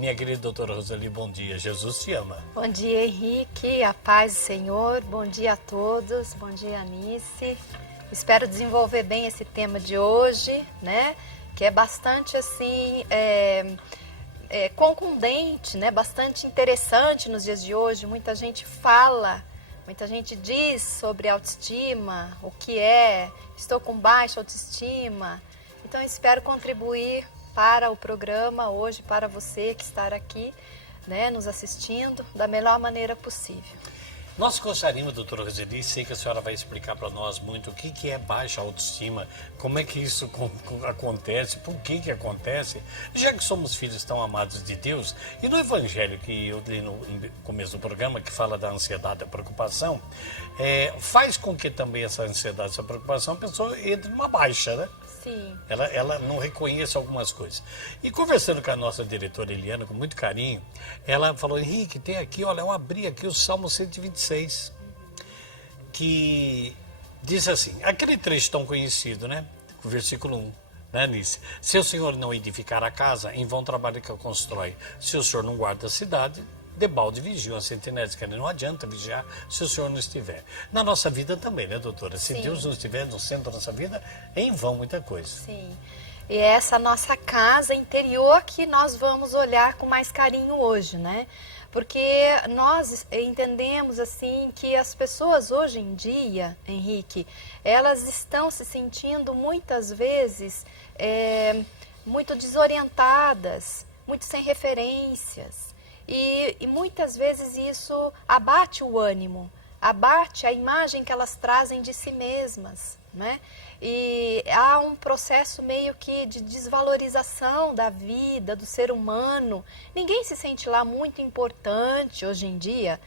Minha querida doutora Roseli, bom dia. Jesus te ama. Bom dia, Henrique. A paz do Senhor. Bom dia a todos. Bom dia, Anice. Espero desenvolver bem esse tema de hoje, né? Que é bastante, assim, concludente, né? Bastante interessante nos dias de hoje. Muita gente fala, muita gente diz sobre autoestima, o que é, estou com baixa autoestima. Então, espero contribuir para o programa hoje, para você que está aqui, né, nos assistindo, da melhor maneira possível. Nós gostaríamos, doutora Roseli, sei que a senhora vai explicar para nós muito o que é baixa autoestima, como é que isso acontece, por que acontece, já que somos filhos tão amados de Deus. E no Evangelho que eu li no começo do programa, que fala da ansiedade e da preocupação, faz com que também essa ansiedade, essa preocupação, a pessoa entre numa baixa, né? Sim. Ela não reconhece algumas coisas. E conversando com a nossa diretora Eliana, com muito carinho, ela falou: Henrique, tem aqui, olha, eu abri aqui o Salmo 126, que diz assim, aquele trecho tão conhecido, né? O versículo 1, né, Anice? Se o Senhor não edificar a casa, em vão trabalho que a constrói. Se o Senhor não guarda a cidade, debalde vigiam as sentinelas, que não adianta vigiar se o Senhor não estiver. Na nossa vida também, né, doutora? Se Sim. Deus não estiver no centro da nossa vida, em vão muita coisa. Sim. E é essa nossa casa interior que nós vamos olhar com mais carinho hoje, né? Porque nós entendemos, assim, que as pessoas hoje em dia, Henrique, elas estão se sentindo muitas vezes muito desorientadas, muito sem referências. E muitas vezes isso abate o ânimo, abate a imagem que elas trazem de si mesmas, né? E há um processo meio que de desvalorização da vida, do ser humano. Ninguém se sente lá muito importante hoje em dia,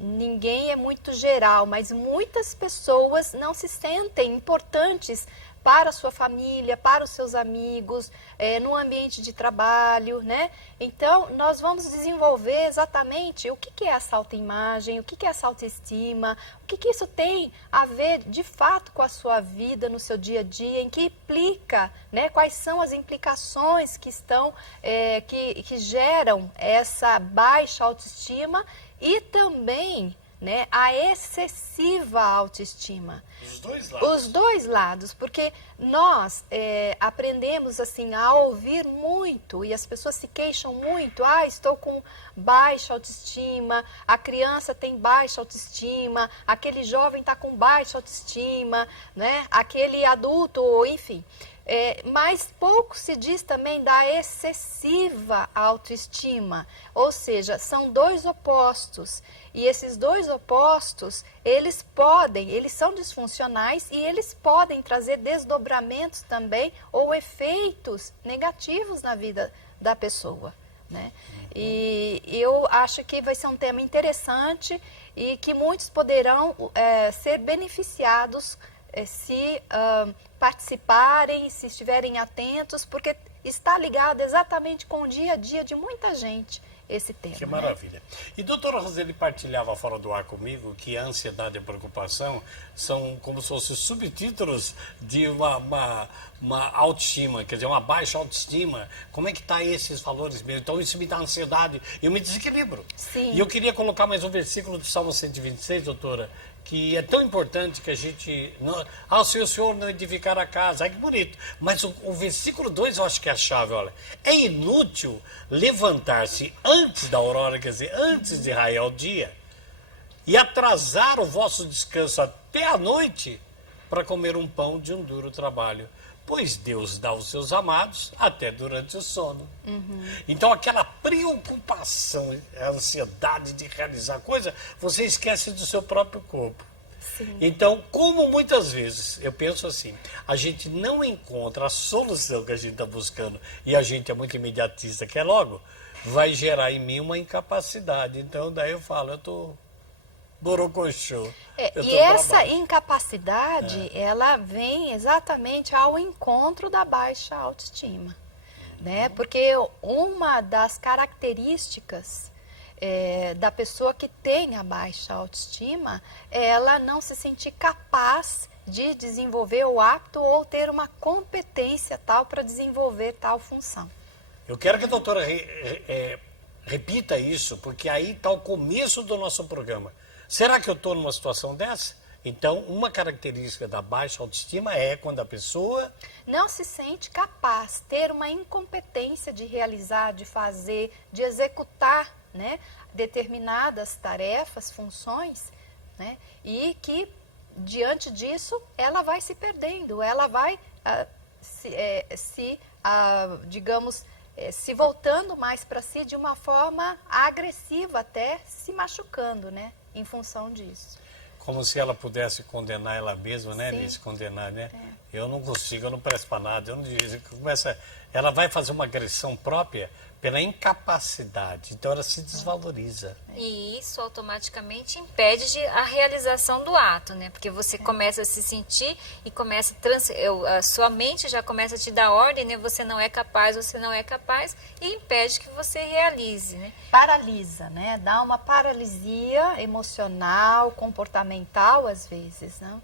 ninguém é muito geral, mas muitas pessoas não se sentem importantes para a sua família, para os seus amigos, no ambiente de trabalho, né? Então, nós vamos desenvolver exatamente o que é essa autoimagem, o que é essa autoestima, o que isso tem a ver, de fato, com a sua vida, no seu dia a dia, em que implica, né? Quais são as implicações que estão, que geram essa baixa autoestima e também, né, a excessiva autoestima. Os dois lados. Os dois lados, porque nós aprendemos assim a ouvir muito e as pessoas se queixam muito. Estou com baixa autoestima, a criança tem baixa autoestima, aquele jovem está com baixa autoestima, né? Aquele adulto, enfim. Mas pouco se diz também da excessiva autoestima, ou seja, são dois opostos. E esses dois opostos, eles são disfuncionais e eles podem trazer desdobramentos também ou efeitos negativos na vida da pessoa, né? E eu acho que vai ser um tema interessante e que muitos poderão ser beneficiados se participarem, se estiverem atentos, porque está ligado exatamente com o dia a dia de muita gente esse tema. Que maravilha. E a doutora Roseli partilhava fora do ar comigo que a ansiedade e a preocupação são como se fossem subtítulos de uma autoestima, quer dizer, uma baixa autoestima. Como é que está esses valores mesmo? Então isso me dá ansiedade e eu me desequilibro. Sim. E eu queria colocar mais um versículo do Salmo 126, doutora, que é tão importante que a gente... se o Senhor não edificar a casa, que bonito. Mas o versículo 2 eu acho que é a chave, olha. É inútil levantar-se antes da aurora, quer dizer, antes de raiar o dia, e atrasar o vosso descanso até a noite para comer um pão de um duro trabalho. Pois Deus dá aos seus amados até durante o sono. Então aquela preocupação, a ansiedade de realizar coisa, você esquece do seu próprio corpo. Sim. Então, como muitas vezes, eu penso assim, a gente não encontra a solução que a gente está buscando e a gente é muito imediatista, quer logo, vai gerar em mim uma incapacidade. Então daí eu falo, eu estou borocochô. E essa incapacidade, ela vem exatamente ao encontro da baixa autoestima, né? Porque uma das características da pessoa que tem a baixa autoestima é ela não se sentir capaz de desenvolver o apto ou ter uma competência tal para desenvolver tal função. Eu quero que a doutora repita isso, porque aí está o começo do nosso programa. Será que eu estou numa situação dessa? Então, uma característica da baixa autoestima é quando a pessoa não se sente capaz, ter uma incompetência de realizar, de fazer, de executar, né, determinadas tarefas, funções, né, e que, diante disso, ela vai se perdendo, ela vai digamos, se voltando mais para si de uma forma agressiva, até se machucando, né, em função disso. como se ela pudesse condenar ela mesma, né? Sim. Se condenar, né? É. Eu não consigo, eu não presto para nada. Eu não começa, ela vai fazer uma agressão própria pela incapacidade. Então ela se desvaloriza. E isso automaticamente impede a realização do ato, né? Porque você começa a se sentir e começa a sua mente já começa a te dar ordem, né? Você não é capaz, e impede que você realize, né? Paralisa, né? Dá uma paralisia emocional, comportamental às vezes, né?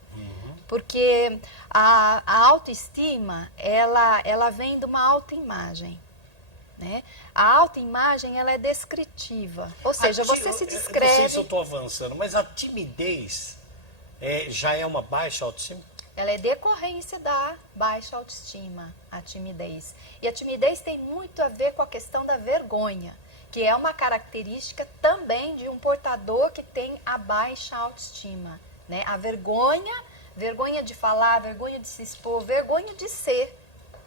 Porque a autoestima, ela vem de uma autoimagem. Né? A autoimagem, ela é descritiva, ou seja, você se descreve... Eu não sei se eu estou avançando, mas a timidez já é uma baixa autoestima? Ela é decorrência da baixa autoestima, a timidez. E a timidez tem muito a ver com a questão da vergonha, que é uma característica também de um portador que tem a baixa autoestima. Né? A vergonha de falar, vergonha de se expor, vergonha de ser,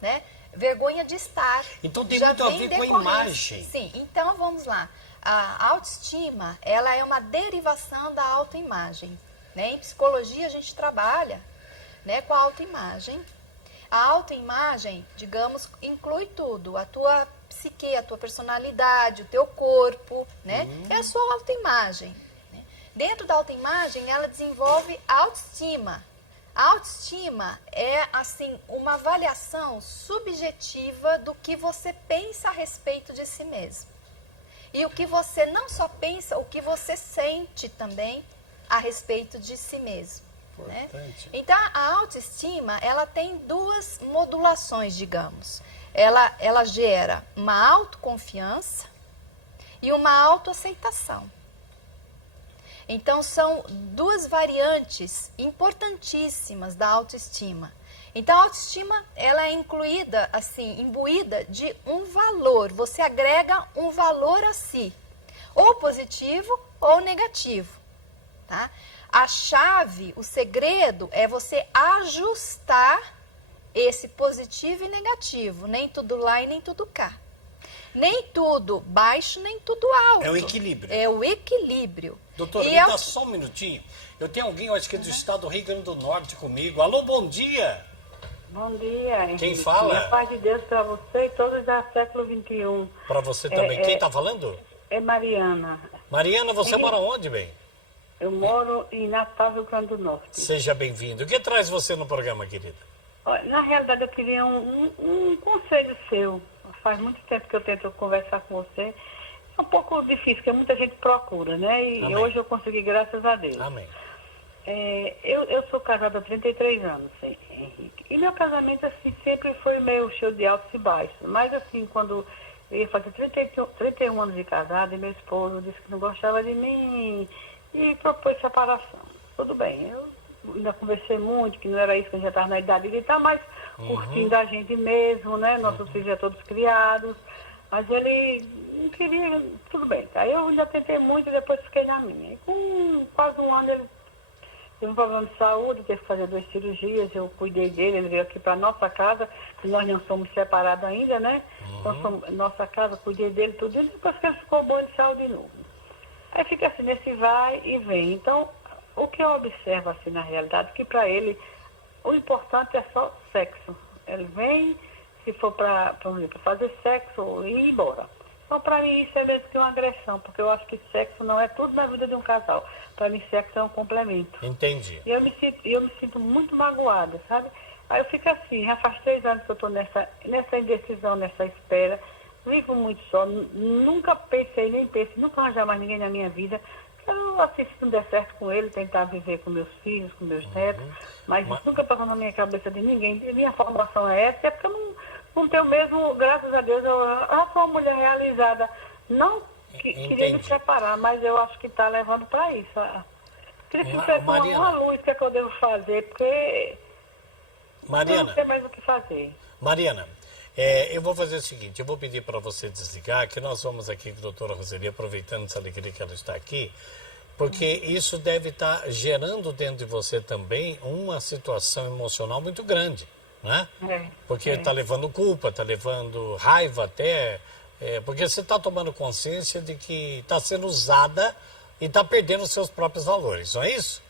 né? Vergonha de estar. Então tem muito a ver com a imagem. Sim, então vamos lá. A autoestima, ela é uma derivação da autoimagem. Né? Em psicologia a gente trabalha, né, com a autoimagem. A autoimagem, digamos, inclui tudo. A tua psique, a tua personalidade, o teu corpo, né? É a sua autoimagem. Né? Dentro da autoimagem, ela desenvolve autoestima. A autoestima é, assim, uma avaliação subjetiva do que você pensa a respeito de si mesmo. E o que você não só pensa, o que você sente também a respeito de si mesmo. Né? Então, a autoestima, ela tem duas modulações, digamos. Ela gera uma autoconfiança e uma autoaceitação. Então, são duas variantes importantíssimas da autoestima. Então, a autoestima, ela é incluída, assim, imbuída de um valor. Você agrega um valor a si, ou positivo ou negativo, tá? A chave, o segredo é você ajustar esse positivo e negativo. Nem tudo lá e nem tudo cá. Nem tudo baixo, nem tudo alto. É o equilíbrio. É o equilíbrio. Doutora, me dá só um minutinho. Eu tenho alguém, eu acho que é do estado do Rio Grande do Norte comigo. Alô, bom dia. Bom dia, Henrique. Quem fala? A paz de Deus para você e todos da século XXI. Para você também. Quem está falando? É Mariana. Mariana, você mora onde, bem? Eu moro em Natal, Rio Grande do Norte. Seja bem-vindo. O que traz você no programa, querida? Na realidade, eu queria um conselho seu. Faz muito tempo que eu tento conversar com você. É um pouco difícil, porque muita gente procura, né? E hoje eu consegui, graças a Deus. Amém. Eu sou casada há 33 anos, Henrique. E meu casamento, assim, sempre foi meio cheio de altos e baixos. Mas, assim, quando eu ia fazer 31 anos de casada, e meu esposo disse que não gostava de mim e propôs separação. Tudo bem, eu ainda conversei muito, que não era isso, que a gente já estava na idade de estar mais curtindo a gente mesmo, né? Nossos filhos já todos criados. Mas ele não queria, tudo bem. Aí eu ainda tentei muito e depois fiquei na minha. E com quase um ano ele teve um problema de saúde, teve que fazer 2 cirurgias, eu cuidei dele, ele veio aqui para nossa casa, que nós não somos separados ainda, né? Nós somos, nossa casa, cuidei dele, tudo, e depois que ele ficou bom de saúde de novo. Aí fica assim, nesse vai e vem. Então, o que eu observo assim na realidade, que para ele o importante é só sexo. Ele vem, se for para fazer sexo e ir embora. Então, para mim, isso é mesmo que uma agressão, porque eu acho que sexo não é tudo na vida de um casal. Para mim, sexo é um complemento. Entendi. E eu me sinto muito magoada, sabe? Aí eu fico assim, já faz 3 anos que eu estou nessa indecisão, nessa espera. Vivo muito só, nunca pensei, nem penso, nunca arranjar mais ninguém na minha vida. Eu assisto se não der certo com ele, tentar viver com meus filhos, com meus netos, mas isso nunca passou na minha cabeça de ninguém. E minha formação é essa, é porque eu não tenho mesmo, graças a Deus, eu sou uma mulher realizada. Não queria me separar, mas eu acho que está levando para isso. Queria que você desse uma luz, o que é que eu devo fazer, porque eu não sei mais o que fazer. Mariana, eu vou fazer o seguinte, eu vou pedir para você desligar, que nós vamos aqui com a doutora Roseli, aproveitando essa alegria que ela está aqui, porque isso deve estar gerando dentro de você também uma situação emocional muito grande, né? Porque está levando culpa, está levando raiva até, porque você está tomando consciência de que está sendo usada e está perdendo os seus próprios valores, não é isso?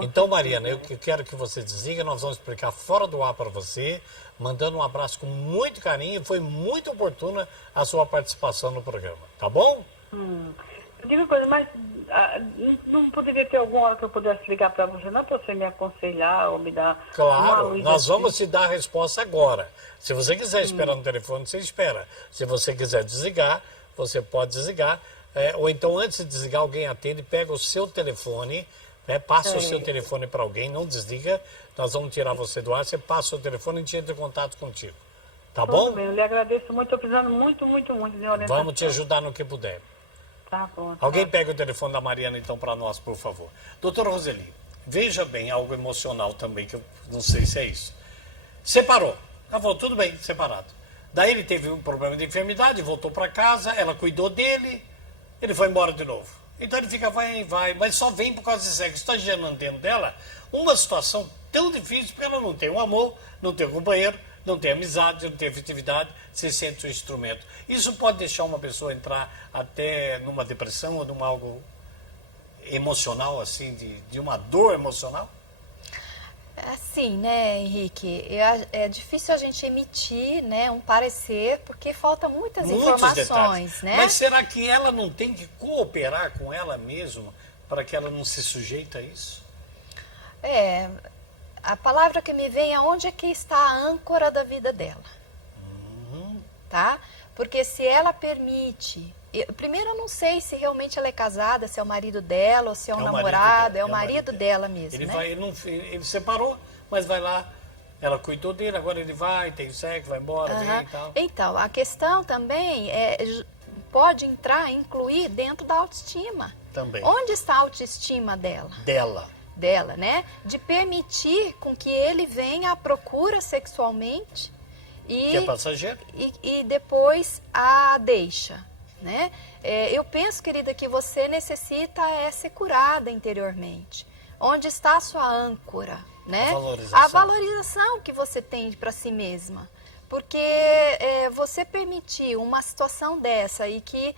Então, Mariana, eu quero que você desliga, nós vamos explicar fora do ar para você, mandando um abraço com muito carinho, foi muito oportuna a sua participação no programa, tá bom? Diga uma coisa, mas não poderia ter alguma hora que eu pudesse ligar para você, não, para você me aconselhar ou me dar uma luz? Nós vamos te dar a resposta agora. Se você quiser esperar no telefone, você espera. Se você quiser desligar, você pode desligar. Ou então, antes de desligar, alguém atende, pega o seu telefone, passa o seu telefone para alguém, não desliga, nós vamos tirar você do ar, você passa o telefone e a gente entra em contato contigo. Tá bom? Bem, eu lhe agradeço muito, estou precisando muito de orientação. Vamos te ajudar no que puder. Tá bom. Alguém pega o telefone da Mariana, então, para nós, por favor. Doutora Roseli, veja bem, algo emocional também, que eu não sei se é isso. Separou. Ela falou, tudo bem, separado. Daí ele teve um problema de enfermidade, voltou para casa, ela cuidou dele, ele foi embora de novo. Então ele fica, vai, mas só vem por causa de sexo. Está gerando dentro dela uma situação tão difícil, porque ela não tem um amor, não tem um companheiro, não tem amizade, não tem afetividade, se sente um instrumento. Isso pode deixar uma pessoa entrar até numa depressão ou num algo emocional, assim, de uma dor emocional? Assim, né, Henrique? É difícil a gente emitir, né, um parecer, porque falta muitos informações, detalhes. Né? Mas será que ela não tem que cooperar com ela mesma para que ela não se sujeite a isso? A palavra que me vem é onde é que está a âncora da vida dela. Tá? Porque se ela permite... Primeiro, eu não sei se realmente ela é casada, se é o marido dela, ou se é um namorado, é o marido dela mesmo, Ele separou, mas vai lá, ela cuidou dele, agora ele vai, tem sexo, vai embora, vem e tal. Então, a questão também pode incluir dentro da autoestima. Também. Onde está a autoestima dela? Dela, né? De permitir com que ele venha à procura sexualmente que é passageiro. E depois a deixa. Né? Eu penso, querida, que você necessita ser curada interiormente. Onde está a sua âncora? Né? A valorização que você tem para si mesma. Porque você permitir uma situação dessa e que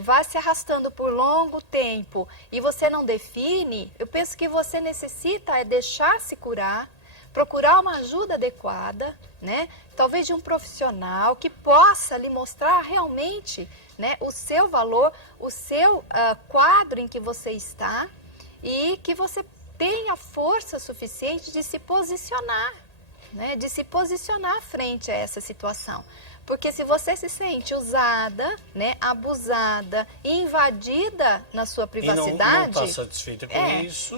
vai se arrastando por longo tempo e você não define, eu penso que você necessita deixar-se curar, procurar uma ajuda adequada, né? Talvez de um profissional que possa lhe mostrar realmente, né, o seu valor, o seu quadro em que você está e que você tenha força suficiente de se posicionar, né, de se posicionar frente a essa situação. Porque se você se sente usada, né, abusada, invadida na sua privacidade... E não está satisfeita com isso...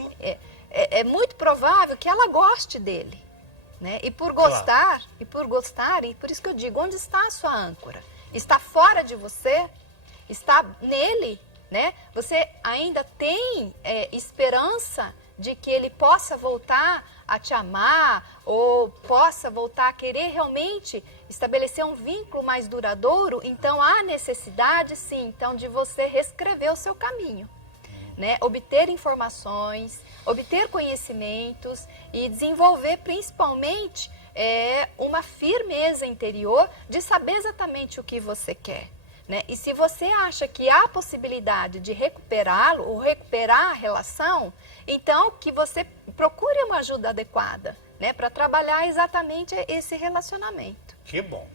É muito provável que ela goste dele, né? E por gostar, e por isso que eu digo, onde está a sua âncora? Está fora de você? Está nele, né? Você ainda tem esperança de que ele possa voltar a te amar ou possa voltar a querer realmente estabelecer um vínculo mais duradouro? Então há necessidade, sim, então, de você reescrever o seu caminho, né? Obter informações, obter conhecimentos e desenvolver principalmente uma firmeza interior de saber exatamente o que você quer, né? E se você acha que há possibilidade de recuperá-lo ou recuperar a relação, então que você procure uma ajuda adequada, né, para trabalhar exatamente esse relacionamento. Que bom.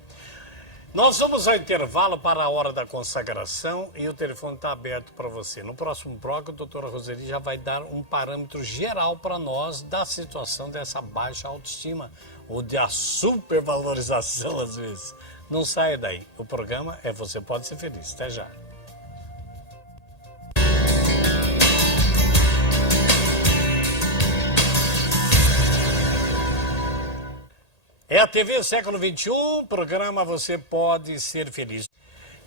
Nós vamos ao intervalo para a hora da consagração e o telefone está aberto para você. No próximo bloco, a doutora Roseli já vai dar um parâmetro geral para nós da situação dessa baixa autoestima ou da supervalorização, às vezes. Não saia daí. O programa é Você Pode Ser Feliz. Até já. É a TV Século XXI, programa Você Pode Ser Feliz.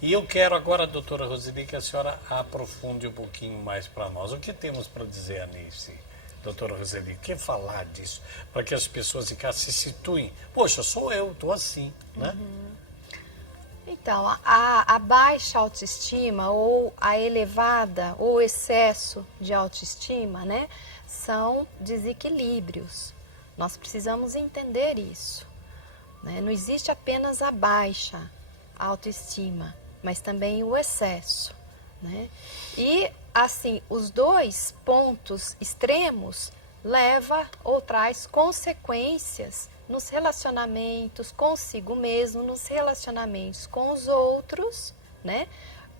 E eu quero agora, doutora Roseli, que a senhora aprofunde um pouquinho mais para nós. O que temos para dizer, Anice? Doutora Roseli, o que falar disso? Para que as pessoas em casa se situem. Poxa, sou eu, estou assim, né? Então, a baixa autoestima ou a elevada ou excesso de autoestima, né, são desequilíbrios. Nós precisamos entender isso, né? Não existe apenas a baixa autoestima, mas também o excesso, né? E, assim, os dois pontos extremos leva ou traz consequências nos relacionamentos consigo mesmo, nos relacionamentos com os outros, né?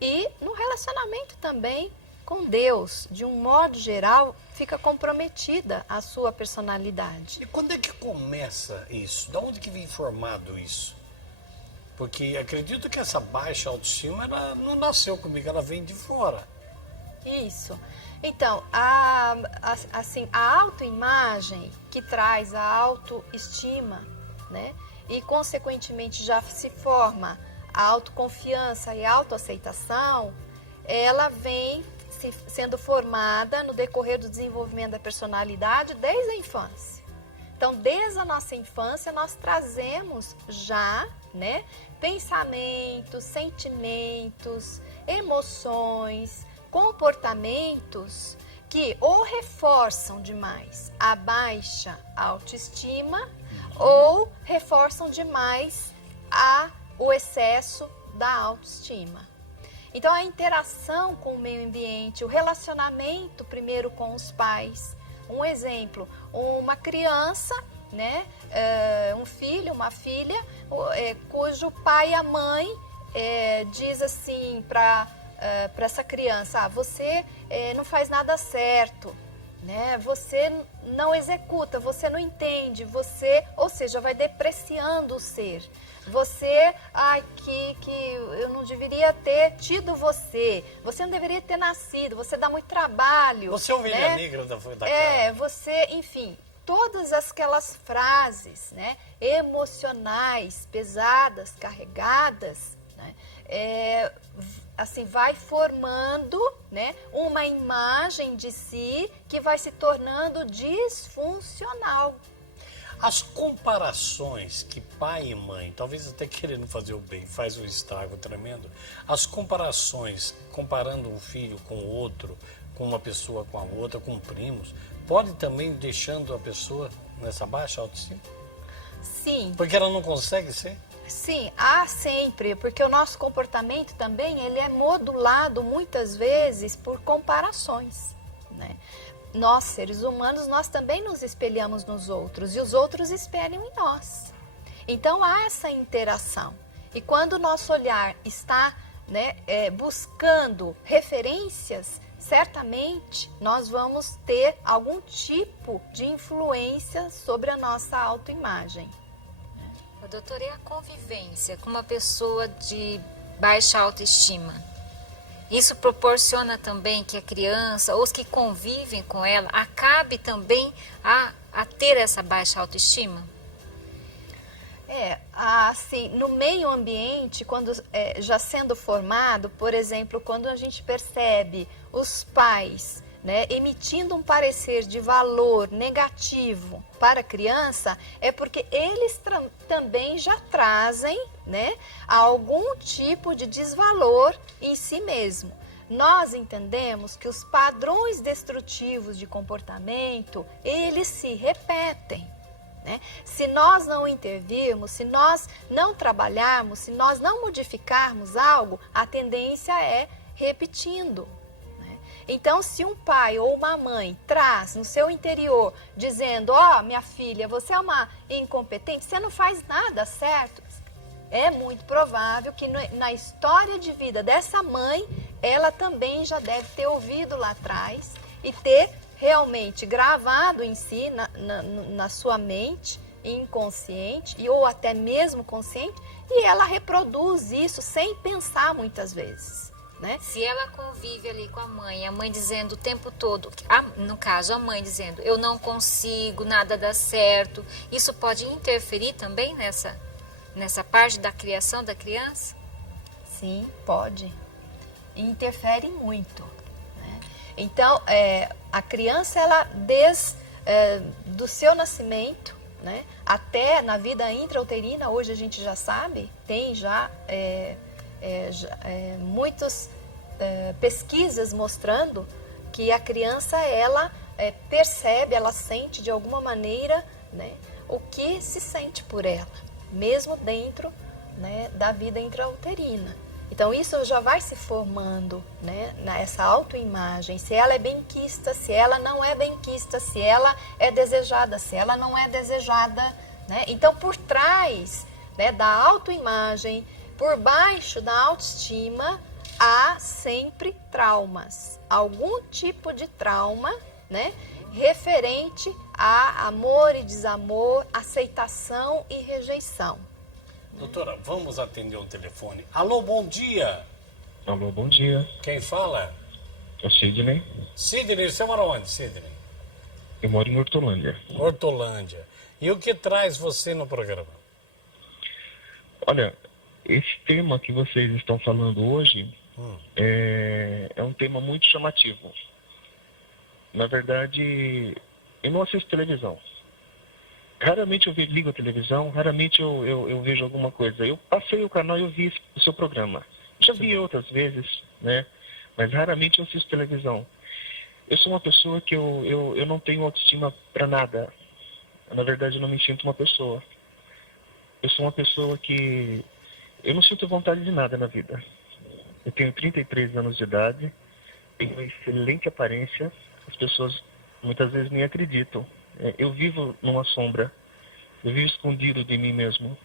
E no relacionamento também com Deus. De um modo geral, fica comprometida a sua personalidade. E quando é que começa isso? Da onde que vem formado isso? Porque acredito que essa baixa autoestima, ela não nasceu comigo, ela vem de fora. Isso. Então, a autoimagem que traz a autoestima, né? E, consequentemente, já se forma a autoconfiança e a autoaceitação, ela vem sendo formada no decorrer do desenvolvimento da personalidade desde a infância. Então, desde a nossa infância, nós trazemos já, né, pensamentos, sentimentos, emoções, comportamentos que ou reforçam demais a baixa autoestima ou reforçam demais o excesso da autoestima. Então, a interação com o meio ambiente, o relacionamento primeiro com os pais. Um exemplo, uma criança, né, um filho, uma filha, cujo pai e a mãe diz assim para essa criança, você não faz nada certo, né? Você não executa, você não entende, ou seja, vai depreciando o ser. Você, que eu não deveria ter tido você não deveria ter nascido, você dá muito trabalho. Você é ovelha negra da casa. Você, enfim, todas aquelas frases, né, emocionais, pesadas, carregadas, né, assim, vai formando, né, uma imagem de si que vai se tornando disfuncional. As comparações que pai e mãe, talvez até querendo fazer o bem, faz um estrago tremendo. As comparações, comparando um filho com o outro, com uma pessoa com a outra, com primos, pode também deixando a pessoa nessa baixa autoestima? Sim. Porque ela não consegue ser? Sim, há sempre, porque o nosso comportamento também ele é modulado muitas vezes por comparações, né? Nós, seres humanos, nós também nos espelhamos nos outros e os outros espelham em nós. Então, há essa interação. E quando o nosso olhar está, né, buscando referências, certamente nós vamos ter algum tipo de influência sobre a nossa autoimagem. Doutora, e a convivência com uma pessoa de baixa autoestima? Isso proporciona também que a criança, ou os que convivem com ela, acabe também a ter essa baixa autoestima? Assim, no meio ambiente, quando já sendo formado, por exemplo, quando a gente percebe os pais, né, emitindo um parecer de valor negativo para a criança, é porque eles também já trazem, né, algum tipo de desvalor em si mesmo. Nós entendemos que os padrões destrutivos de comportamento, eles se repetem, né? Se nós não intervirmos, se nós não trabalharmos, se nós não modificarmos algo, a tendência é repetindo. Então, se um pai ou uma mãe traz no seu interior, dizendo, minha filha, você é uma incompetente, você não faz nada certo, é muito provável que na história de vida dessa mãe, ela também já deve ter ouvido lá atrás e ter realmente gravado em si, na sua mente inconsciente, ou até mesmo consciente, e ela reproduz isso sem pensar muitas vezes. né? Se ela convive ali com a mãe dizendo o tempo todo, no caso a mãe dizendo, eu não consigo, nada dá certo, isso pode interferir também nessa parte da criação da criança? Sim, pode. Interfere muito, né? Então, a criança, ela do seu nascimento, né, até na vida intrauterina, hoje a gente já sabe, tem já muitas pesquisas mostrando que a criança, ela percebe, ela sente de alguma maneira, né, o que se sente por ela, mesmo dentro, né, da vida intrauterina. Então, isso já vai se formando, né, nessa autoimagem, se ela é benquista, se ela não é benquista, se ela é desejada, se ela não é desejada, né? Então, por trás, né, da autoimagem, por baixo da autoestima, há sempre traumas, algum tipo de trauma, né, referente a amor e desamor, aceitação e rejeição. Doutora, vamos atender o telefone. Alô, bom dia. Alô, bom dia. Quem fala? É o Sidney. Sidney, você mora onde, Sidney? Eu moro em Hortolândia. Hortolândia. E o que traz você no programa? Olha, esse tema que vocês estão falando hoje é um tema muito chamativo. Na verdade, eu não assisto televisão. Raramente eu ligo a televisão, raramente eu vejo alguma coisa. Eu passei o canal e eu vi o seu programa. Já vi outras vezes, né? Mas raramente eu assisto televisão. Eu sou uma pessoa que eu não tenho autoestima para nada. Na verdade, eu não me sinto uma pessoa. Eu sou uma pessoa que... eu não sinto vontade de nada na vida. Eu tenho 33 anos de idade, tenho uma excelente aparência. As pessoas muitas vezes nem acreditam. Eu vivo numa sombra. Eu vivo escondido de mim mesmo.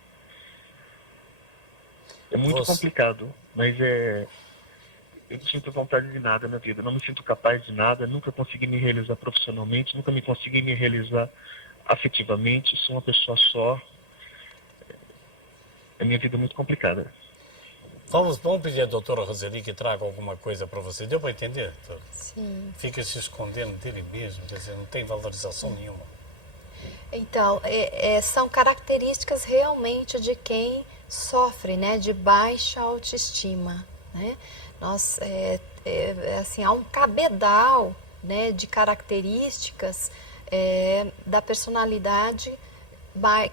É muito complicado, mas eu não sinto vontade de nada na vida. Não me sinto capaz de nada. Nunca consegui me realizar profissionalmente. Nunca me consegui me realizar afetivamente. Sou uma pessoa só. A minha vida é muito complicada. Vamos pedir à doutora Roseli que traga alguma coisa para você. Deu para entender, doutora? Sim. Fica se escondendo dele mesmo, quer dizer, não tem valorização nenhuma. Então, são características realmente de quem sofre, né, de baixa autoestima, né? Assim, há um cabedal, né, de características da personalidade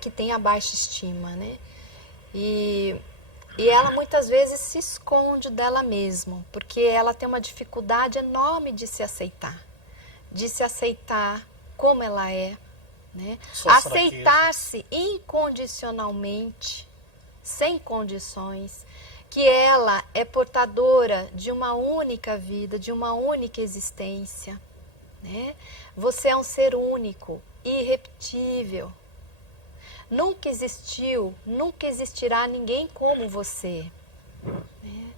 que tem a baixa estima, né? E ela muitas vezes se esconde dela mesma, porque ela tem uma dificuldade enorme de se aceitar como ela é, né? Aceitar-se incondicionalmente, sem condições, que ela é portadora de uma única vida, de uma única existência, né? Você é um ser único, irrepetível. Nunca existiu, nunca existirá ninguém como você, né?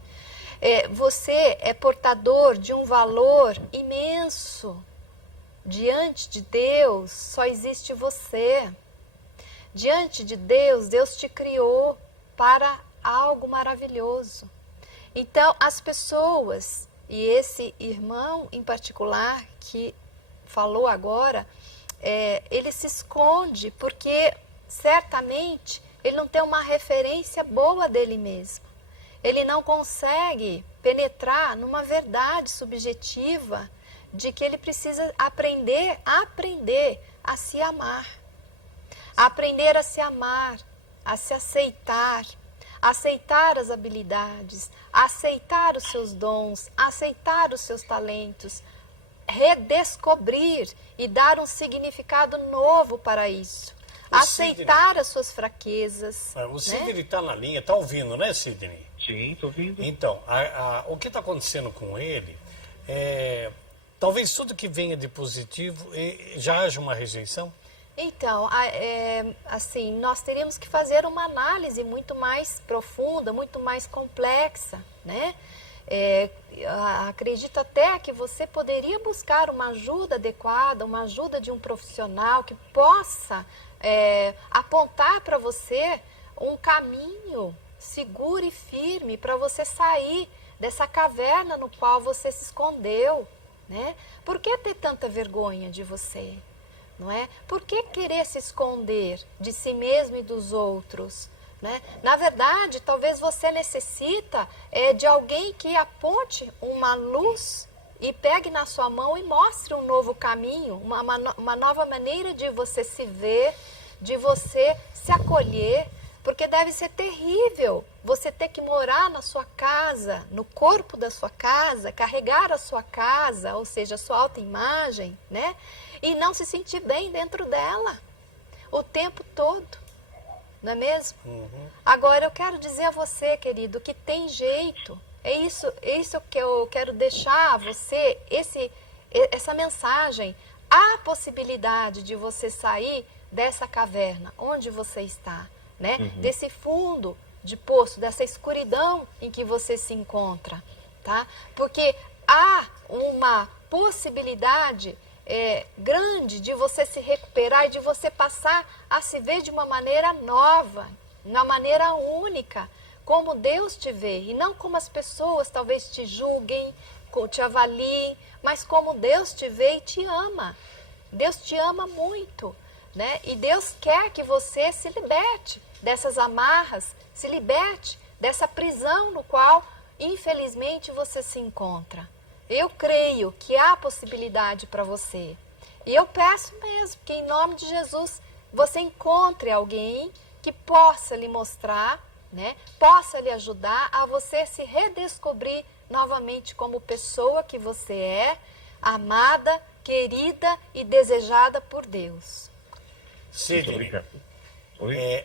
Você é portador de um valor imenso. Diante de Deus, só existe você. Diante de Deus, Deus te criou para algo maravilhoso. Então, as pessoas, e esse irmão em particular que falou agora, ele se esconde porque certamente ele não tem uma referência boa dele mesmo. Ele não consegue penetrar numa verdade subjetiva de que ele precisa aprender a se amar. Aprender a se amar, a se aceitar as habilidades, aceitar os seus dons, aceitar os seus talentos, redescobrir e dar um significado novo para isso. Aceitar as suas fraquezas. O Sidney está na linha, está ouvindo, né, Sidney? Sim, estou ouvindo. Então, o que está acontecendo com ele talvez tudo que venha de positivo já haja uma rejeição? Então, assim, nós teríamos que fazer uma análise muito mais profunda, muito mais complexa, né? Acredito até que você poderia buscar uma ajuda adequada, uma ajuda de um profissional que possa apontar para você um caminho seguro e firme para você sair dessa caverna no qual você se escondeu, né? Por que ter tanta vergonha de você, não é? Por que querer se esconder de si mesmo e dos outros, né? Na verdade, talvez você necessita de alguém que aponte uma luz e pegue na sua mão e mostre um novo caminho, uma nova maneira de você se ver, de você se acolher, porque deve ser terrível você ter que morar na sua casa, no corpo da sua casa, carregar a sua casa, ou seja, a sua autoimagem, né? E não se sentir bem dentro dela o tempo todo, não é mesmo? Agora, eu quero dizer a você, querido, que tem jeito. É isso que eu quero deixar a você, essa mensagem. Há possibilidade de você sair dessa caverna, onde você está, né? Desse fundo de poço, dessa escuridão em que você se encontra, tá? Porque há uma possibilidade grande de você se recuperar e de você passar a se ver de uma maneira nova, uma maneira única, como Deus te vê, e não como as pessoas talvez te julguem, te avaliem, mas como Deus te vê e te ama. Deus te ama muito, né? E Deus quer que você se liberte dessas amarras, se liberte dessa prisão no qual, infelizmente, você se encontra. Eu creio que há possibilidade para você. E eu peço mesmo que, em nome de Jesus, você encontre alguém que possa lhe mostrar, né, possa lhe ajudar a você se redescobrir novamente como pessoa que você é, amada, querida e desejada por Deus. Sidney, Oi?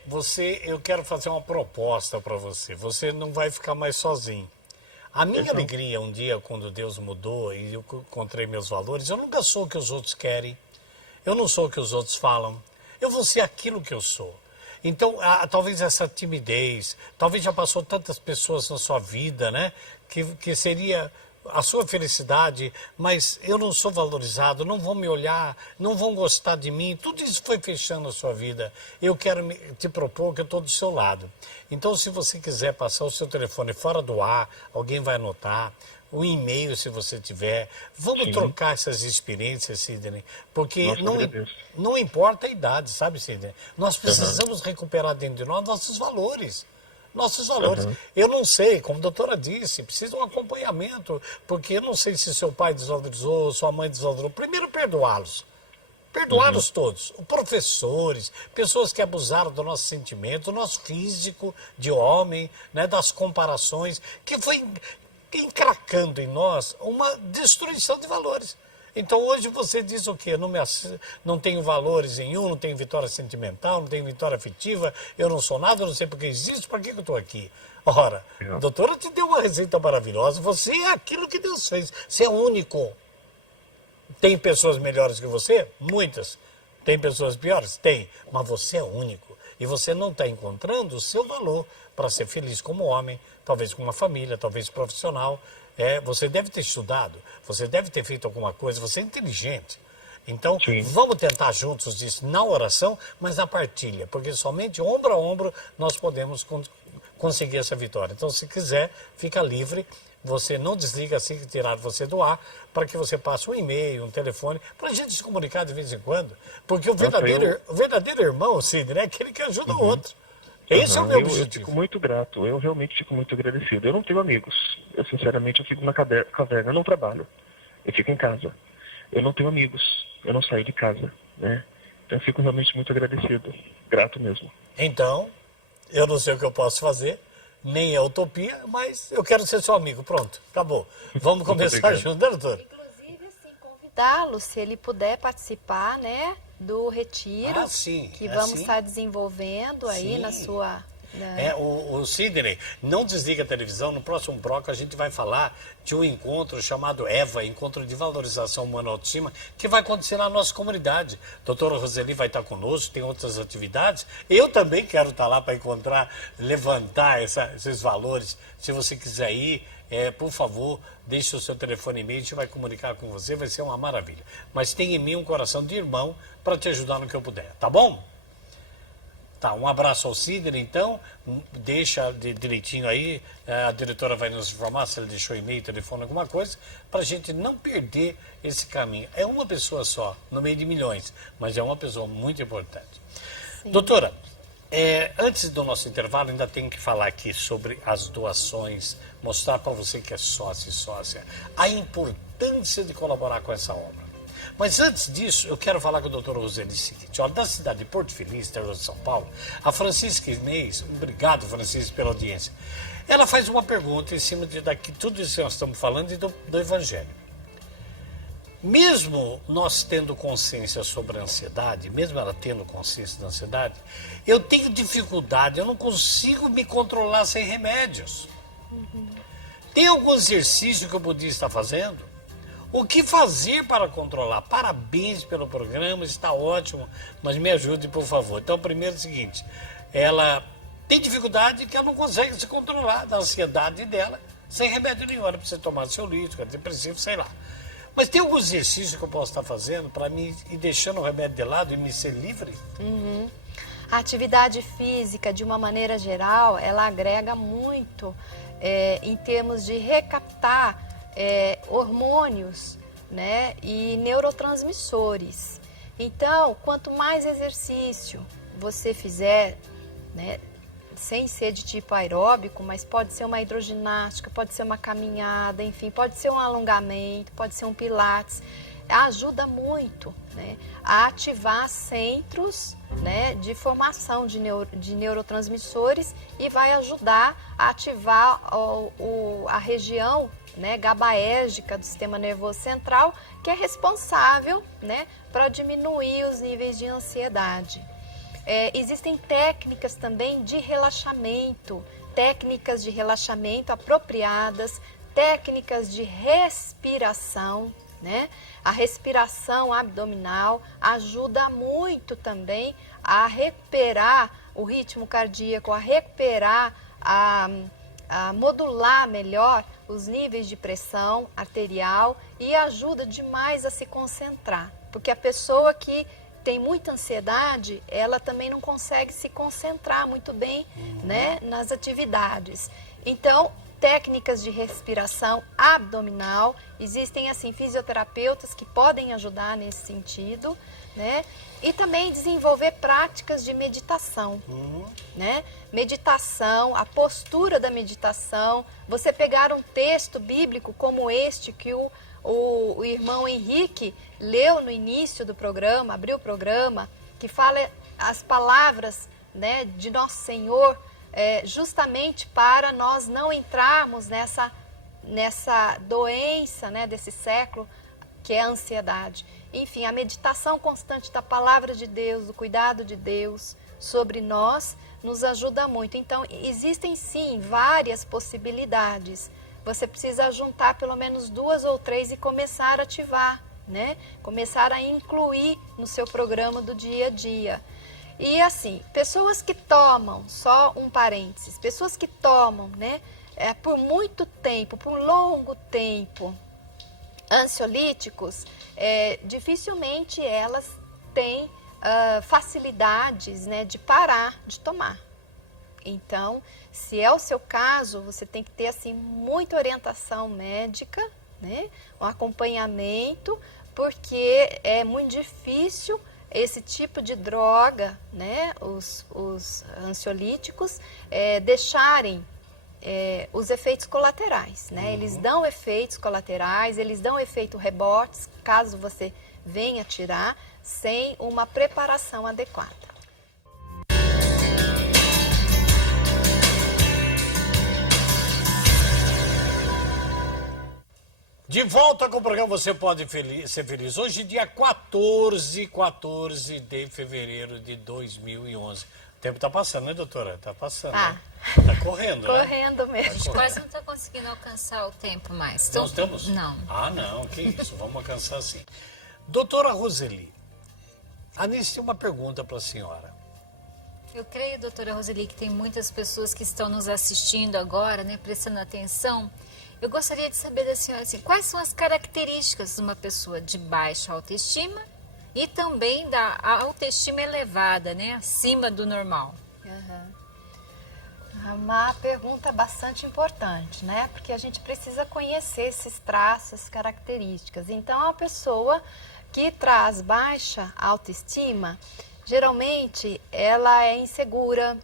eu quero fazer uma proposta para você. Você não vai ficar mais sozinho. A minha alegria um dia, quando Deus mudou e eu encontrei meus valores, eu nunca sou o que os outros querem, eu não sou o que os outros falam, eu vou ser aquilo que eu sou. Então, talvez essa timidez, talvez já passou tantas pessoas na sua vida, né? Que seria a sua felicidade, mas eu não sou valorizado, não vão me olhar, não vão gostar de mim. Tudo isso foi fechando a sua vida. Eu quero te propor que eu estou do seu lado. Então, se você quiser passar o seu telefone fora do ar, alguém vai anotar. O e-mail, se você tiver. Vamos trocar essas experiências, Sidney, porque não importa a idade, sabe, Sidney? Nós precisamos recuperar dentro de nós nossos valores. Nossos valores. Eu não sei, como a doutora disse, precisa de um acompanhamento, porque eu não sei se seu pai desvalorizou, sua mãe desvalorizou. Primeiro, perdoá-los. Perdoá-los todos. Professores, pessoas que abusaram do nosso sentimento, do nosso físico de homem, né, das comparações, que foi encracando em nós uma destruição de valores. Então hoje você diz o quê? Não tenho valores nenhum, não tenho vitória sentimental, não tenho vitória afetiva, eu não sou nada, eu não sei porque existo, para que eu estou aqui? Ora, a doutora te deu uma receita maravilhosa, você é aquilo que Deus fez, você é único. Tem pessoas melhores que você? Muitas. Tem pessoas piores? Tem. Mas você é único. E você não está encontrando o seu valor para ser feliz como homem, talvez com uma família, talvez profissional. Você deve ter estudado, você deve ter feito alguma coisa, você é inteligente. Então, vamos tentar juntos isso na oração, mas na partilha, porque somente ombro a ombro nós podemos conseguir essa vitória. Então, se quiser, fica livre, você não desliga assim que tirar você do ar, para que você passe um e-mail, um telefone, para a gente se comunicar de vez em quando. Porque o verdadeiro irmão, Sidney, é aquele que ajuda o outro. Esse é o meu objetivo. Eu fico muito grato, eu realmente fico muito agradecido. Eu não tenho amigos, eu sinceramente fico na caverna, eu não trabalho, eu fico em casa. Eu não tenho amigos, eu não saio de casa, né? Então eu fico realmente muito agradecido, grato mesmo. Então, eu não sei o que eu posso fazer, nem é utopia, mas eu quero ser seu amigo, pronto, acabou. Vamos começar junto, né, doutor? Inclusive, assim, convidá-lo, se ele puder participar, né, do retiro que vamos estar desenvolvendo aí na sua... O Sidney, não desliga a televisão, no próximo bloco a gente vai falar de um encontro chamado EVA, Encontro de Valorização Humana Autoestima, que vai acontecer na nossa comunidade. Doutora Roseli vai estar conosco, tem outras atividades. Eu também quero estar lá para encontrar, levantar esses valores. Se você quiser ir, por favor, deixe o seu telefone e e-mail, a gente vai comunicar com você, vai ser uma maravilha. Mas tem em mim um coração de irmão para te ajudar no que eu puder, tá bom? Tá, um abraço ao Sidney, então, deixa direitinho aí, a diretora vai nos informar se ele deixou e-mail, telefone, alguma coisa, para a gente não perder esse caminho. É uma pessoa só, no meio de milhões, mas é uma pessoa muito importante. Sim. Doutora, antes do nosso intervalo, ainda tenho que falar aqui sobre as doações, mostrar para você que é sócio e sócia, a importância de colaborar com essa obra. Mas antes disso, eu quero falar com a doutora Roseli o seguinte, da cidade de Porto Feliz, interior de São Paulo, a Francisca Inês, obrigado, Francisca, pela audiência, ela faz uma pergunta em cima de tudo isso que nós estamos falando e do Evangelho. Mesmo nós tendo consciência sobre a ansiedade, mesmo ela tendo consciência da ansiedade, eu tenho dificuldade, eu não consigo me controlar sem remédios. Tem algum exercício que eu podia estar fazendo? O que fazer para controlar? Parabéns pelo programa, está ótimo, mas me ajude, por favor. Então, primeiro é o seguinte, ela tem dificuldade que ela não consegue se controlar da ansiedade dela, sem remédio nenhum. Ela precisa tomar seu litro, depressivo, sei lá. Mas tem algum exercício que eu posso estar fazendo para me ir deixando o remédio de lado e me ser livre? A atividade física, de uma maneira geral, ela agrega muito em termos de recaptar hormônios, né, e neurotransmissores. Então, quanto mais exercício você fizer, né, sem ser de tipo aeróbico, mas pode ser uma hidroginástica, pode ser uma caminhada, enfim, pode ser um alongamento, pode ser um pilates, ajuda muito, né, a ativar centros, né, de formação de neurotransmissores e vai ajudar a ativar a região, né, GABAérgica do sistema nervoso central, que é responsável, né, para diminuir os níveis de ansiedade. Existem técnicas também de relaxamento, técnicas de relaxamento apropriadas, técnicas de respiração, né? A respiração abdominal ajuda muito também a recuperar o ritmo cardíaco, a recuperar, a modular melhor os níveis de pressão arterial e ajuda demais a se concentrar, porque a pessoa que tem muita ansiedade, ela também não consegue se concentrar muito bem, né, nas atividades. Então, técnicas de respiração abdominal, existem assim fisioterapeutas que podem ajudar nesse sentido, né? E também desenvolver práticas de meditação, né? Meditação, a postura da meditação, você pegar um texto bíblico como este que o irmão Henrique leu no início do programa, abriu o programa, que fala as palavras, né, de Nosso Senhor, justamente para nós não entrarmos nessa doença, né, desse século, que é a ansiedade. Enfim, a meditação constante da palavra de Deus, do cuidado de Deus sobre nós, nos ajuda muito. Então, existem sim várias possibilidades. Você precisa juntar pelo menos 2 ou 3 e começar a ativar, né? Começar a incluir no seu programa do dia a dia. E assim, pessoas que tomam, só um parênteses, pessoas que tomam, né, por muito tempo, por longo tempo, ansiolíticos, dificilmente elas têm facilidades, né, de parar de tomar. Então, se é o seu caso, você tem que ter assim muita orientação médica, né, um acompanhamento, porque é muito difícil esse tipo de droga, né, os ansiolíticos, deixarem os efeitos colaterais, né? Eles dão efeitos colaterais, eles dão efeito rebotes, caso você venha tirar, sem uma preparação adequada. De volta com o programa Você Pode Ser Feliz. Hoje, dia 14 de fevereiro de 2011. O tempo está passando, né, doutora? Está passando. Né? Tá correndo, né? Correndo mesmo. A gente quase não está conseguindo alcançar o tempo mais. Nós estamos? Não. Ah, não. Que isso. Vamos alcançar sim. Doutora Roseli, a Anice tem uma pergunta para a senhora. Eu creio, doutora Roseli, que tem muitas pessoas que estão nos assistindo agora, né, prestando atenção. Eu gostaria de saber da senhora assim, quais são as características de uma pessoa de baixa autoestima e também da autoestima elevada, né? Acima do normal. É uma pergunta bastante importante, né? Porque a gente precisa conhecer esses traços, características. Então, a pessoa que traz baixa autoestima, geralmente ela é insegura,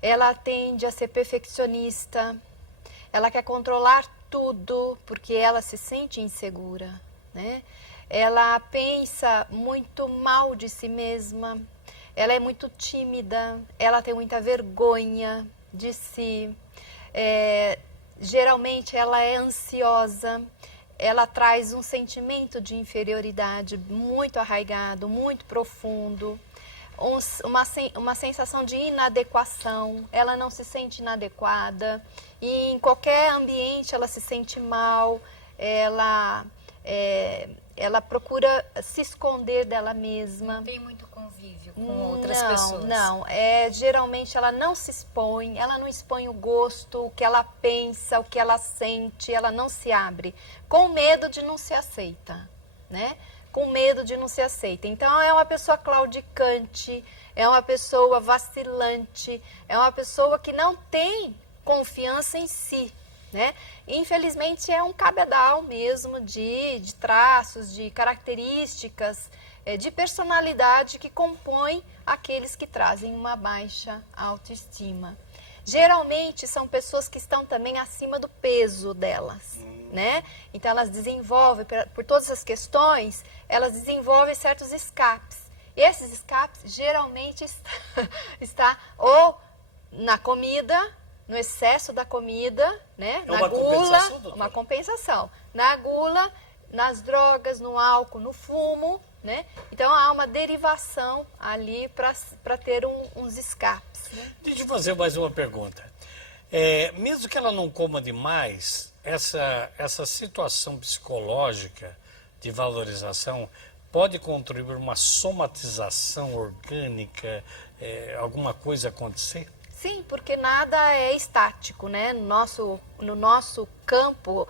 ela tende a ser perfeccionista, ela quer controlar tudo porque ela se sente insegura, né? Ela pensa muito mal de si mesma, ela é muito tímida, ela tem muita vergonha de si, geralmente ela é ansiosa, ela traz um sentimento de inferioridade muito arraigado, muito profundo, uma sensação de inadequação, ela não se sente inadequada, e em qualquer ambiente ela se sente mal, ela procura se esconder dela mesma. Não tem muito convívio com outras pessoas. Não, geralmente ela não se expõe, ela não expõe o gosto, o que ela pensa, o que ela sente, ela não se abre, com medo de não ser aceita, né? Com medo de não ser aceita. Então, é uma pessoa claudicante, é uma pessoa vacilante, é uma pessoa que não tem confiança em si, né? Infelizmente, é um cabedal mesmo de traços, de características, de personalidade que compõem aqueles que trazem uma baixa autoestima. Geralmente, são pessoas que estão também acima do peso delas, né? Então, elas desenvolvem, por todas as questões, elas desenvolvem certos escapes. E esses escapes, geralmente, está ou na comida, no excesso da comida, né? Na gula, uma compensação. Na gula, nas drogas, no álcool, no fumo, né? Então, há uma derivação ali para ter uns escapes. Né? Deixa eu fazer mais uma pergunta. Mesmo que ela não coma demais, essa situação psicológica de valorização pode contribuir para uma somatização orgânica, alguma coisa acontecer? Sim, porque nada é estático, né? No nosso campo,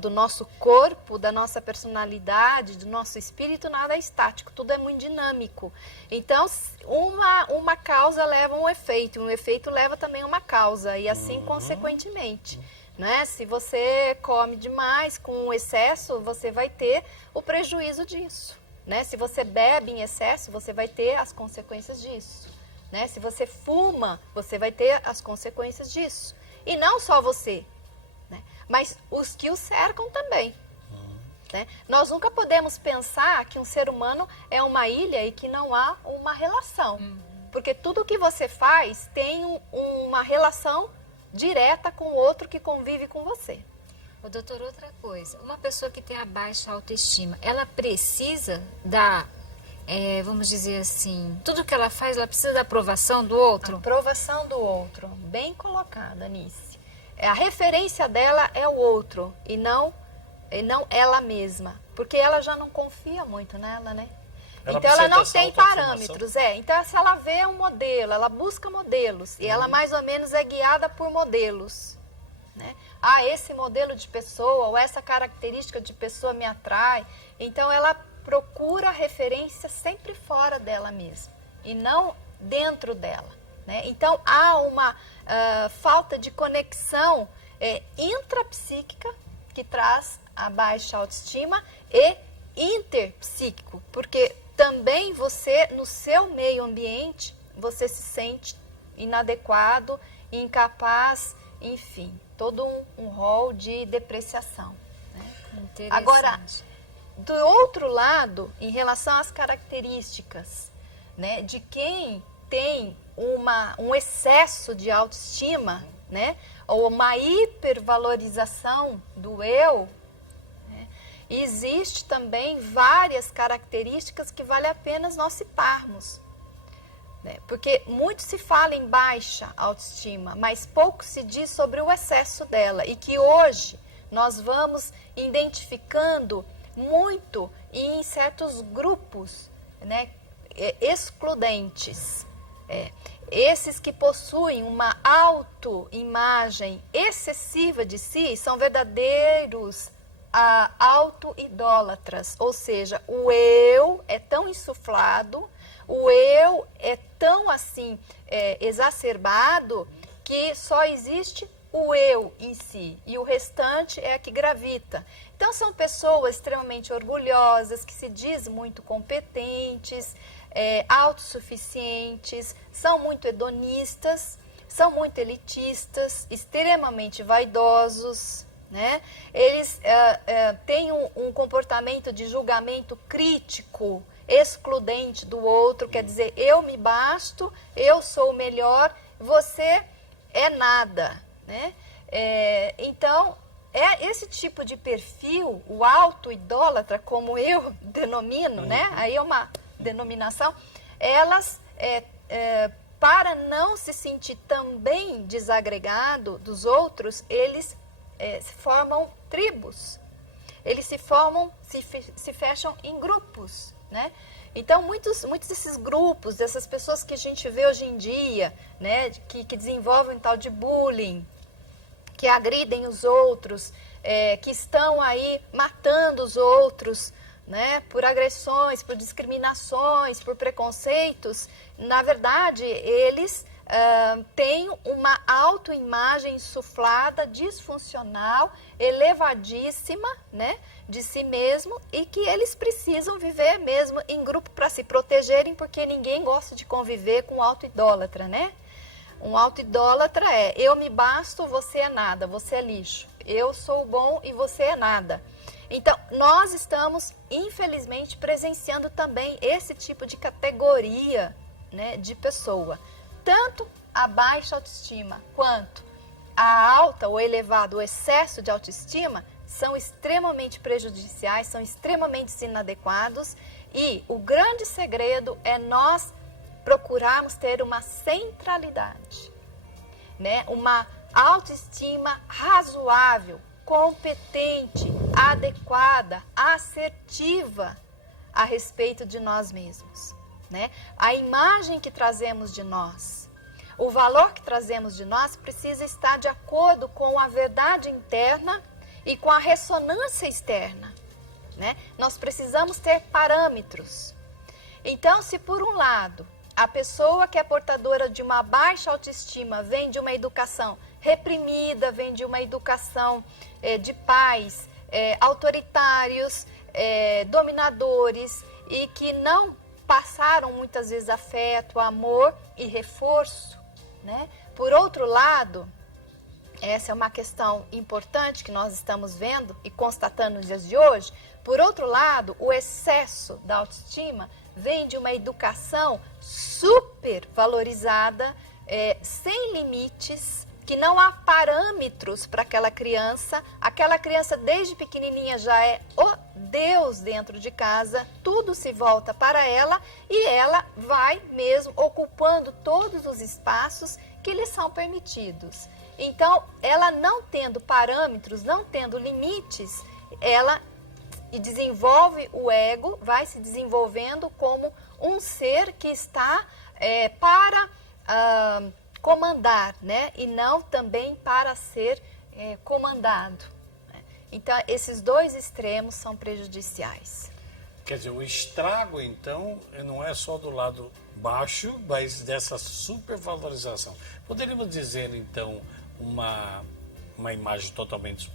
do nosso corpo, da nossa personalidade, do nosso espírito, nada é estático, tudo é muito dinâmico. Então, uma causa leva um efeito leva também uma causa, e assim consequentemente. Né? Se você come demais, com excesso, você vai ter o prejuízo disso. Né? Se você bebe em excesso, você vai ter as consequências disso. Né? Se você fuma, você vai ter as consequências disso. E não só você, né? Mas os que o cercam também. Né? Nós nunca podemos pensar que um ser humano é uma ilha e que não há uma relação. Porque tudo que você faz tem uma relação direta com o outro que convive com você. Ô, doutor, outra coisa. Uma pessoa que tem a baixa autoestima, ela precisa da... vamos dizer assim, tudo que ela faz, ela precisa da aprovação do outro? Aprovação do outro, bem colocada, Anice. A referência dela é o outro e não ela mesma, porque ela já não confia muito nela, né? Então ela não tem parâmetros, Então se ela vê um modelo, ela busca modelos e ela mais ou menos é guiada por modelos, né? Esse modelo de pessoa ou essa característica de pessoa me atrai, então ela procura referência sempre fora dela mesma e não dentro dela, né? Então há uma falta de conexão intrapsíquica que traz a baixa autoestima e interpsíquico, porque também você, no seu meio ambiente, você se sente inadequado, incapaz, enfim, todo um rol de depreciação. Né? Agora, do outro lado, em relação às características, né, de quem tem um excesso de autoestima, né, ou uma hipervalorização do eu, né, existe também várias características que vale a pena nós citarmos. Né, porque muito se fala em baixa autoestima, mas pouco se diz sobre o excesso dela. E que hoje nós vamos identificando muito em certos grupos, né, excludentes. Esses que possuem uma autoimagem excessiva de si são verdadeiros auto-idólatras, ou seja, o eu é tão insuflado, o eu é tão assim exacerbado que só existe o eu em si e o restante é a que gravita. Então são pessoas extremamente orgulhosas, que se dizem muito competentes, autossuficientes, são muito hedonistas, são muito elitistas, extremamente vaidosos, né? Eles têm um comportamento de julgamento crítico, excludente do outro, quer dizer, eu me basto, eu sou o melhor, você é nada, né? Então, esse tipo de perfil, o auto-idólatra, como eu denomino, né? Aí é uma denominação, elas, para não se sentir também desagregado dos outros, eles se formam tribos, eles se fecham em grupos, né? Então, muitos desses grupos, dessas pessoas que a gente vê hoje em dia, né, que desenvolvem tal de bullying, que agridem os outros, que estão aí matando os outros, né, por agressões, por discriminações, por preconceitos, na verdade, eles têm uma autoimagem insuflada, disfuncional, elevadíssima, né, de si mesmo, e que eles precisam viver mesmo em grupo para se protegerem, porque ninguém gosta de conviver com um auto-idólatra, né? Um auto-idólatra eu me basto, você é nada, você é lixo. Eu sou bom e você é nada. Então, nós estamos, infelizmente, presenciando também esse tipo de categoria, né, de pessoa. Tanto a baixa autoestima quanto a alta ou elevado, o excesso de autoestima são extremamente prejudiciais, são extremamente inadequados, e o grande segredo é nós procurarmos ter uma centralidade, né? Uma autoestima razoável, competente, adequada, assertiva a respeito de nós mesmos, né? A imagem que trazemos de nós, o valor que trazemos de nós precisa estar de acordo com a verdade interna e com a ressonância externa, né? Nós precisamos ter parâmetros. Então, se por um lado a pessoa que é portadora de uma baixa autoestima vem de uma educação reprimida, vem de uma educação de pais autoritários, dominadores, e que não passaram muitas vezes afeto, amor e reforço, né? Por outro lado, essa é uma questão importante que nós estamos vendo e constatando nos dias de hoje. Por outro lado, o excesso da autoestima vem de uma educação super valorizada, sem limites, que não há parâmetros para aquela criança desde pequenininha já é o Deus dentro de casa, tudo se volta para ela e ela vai mesmo ocupando todos os espaços que lhe são permitidos. Então, ela não tendo parâmetros, não tendo limites, ela desenvolve o ego, vai se desenvolvendo como um ser que está para comandar, né? E não também para ser comandado. Né? Então, esses dois extremos são prejudiciais. Quer dizer, o estrago, então, não é só do lado baixo, mas dessa supervalorização. Poderíamos dizer, então, uma imagem totalmente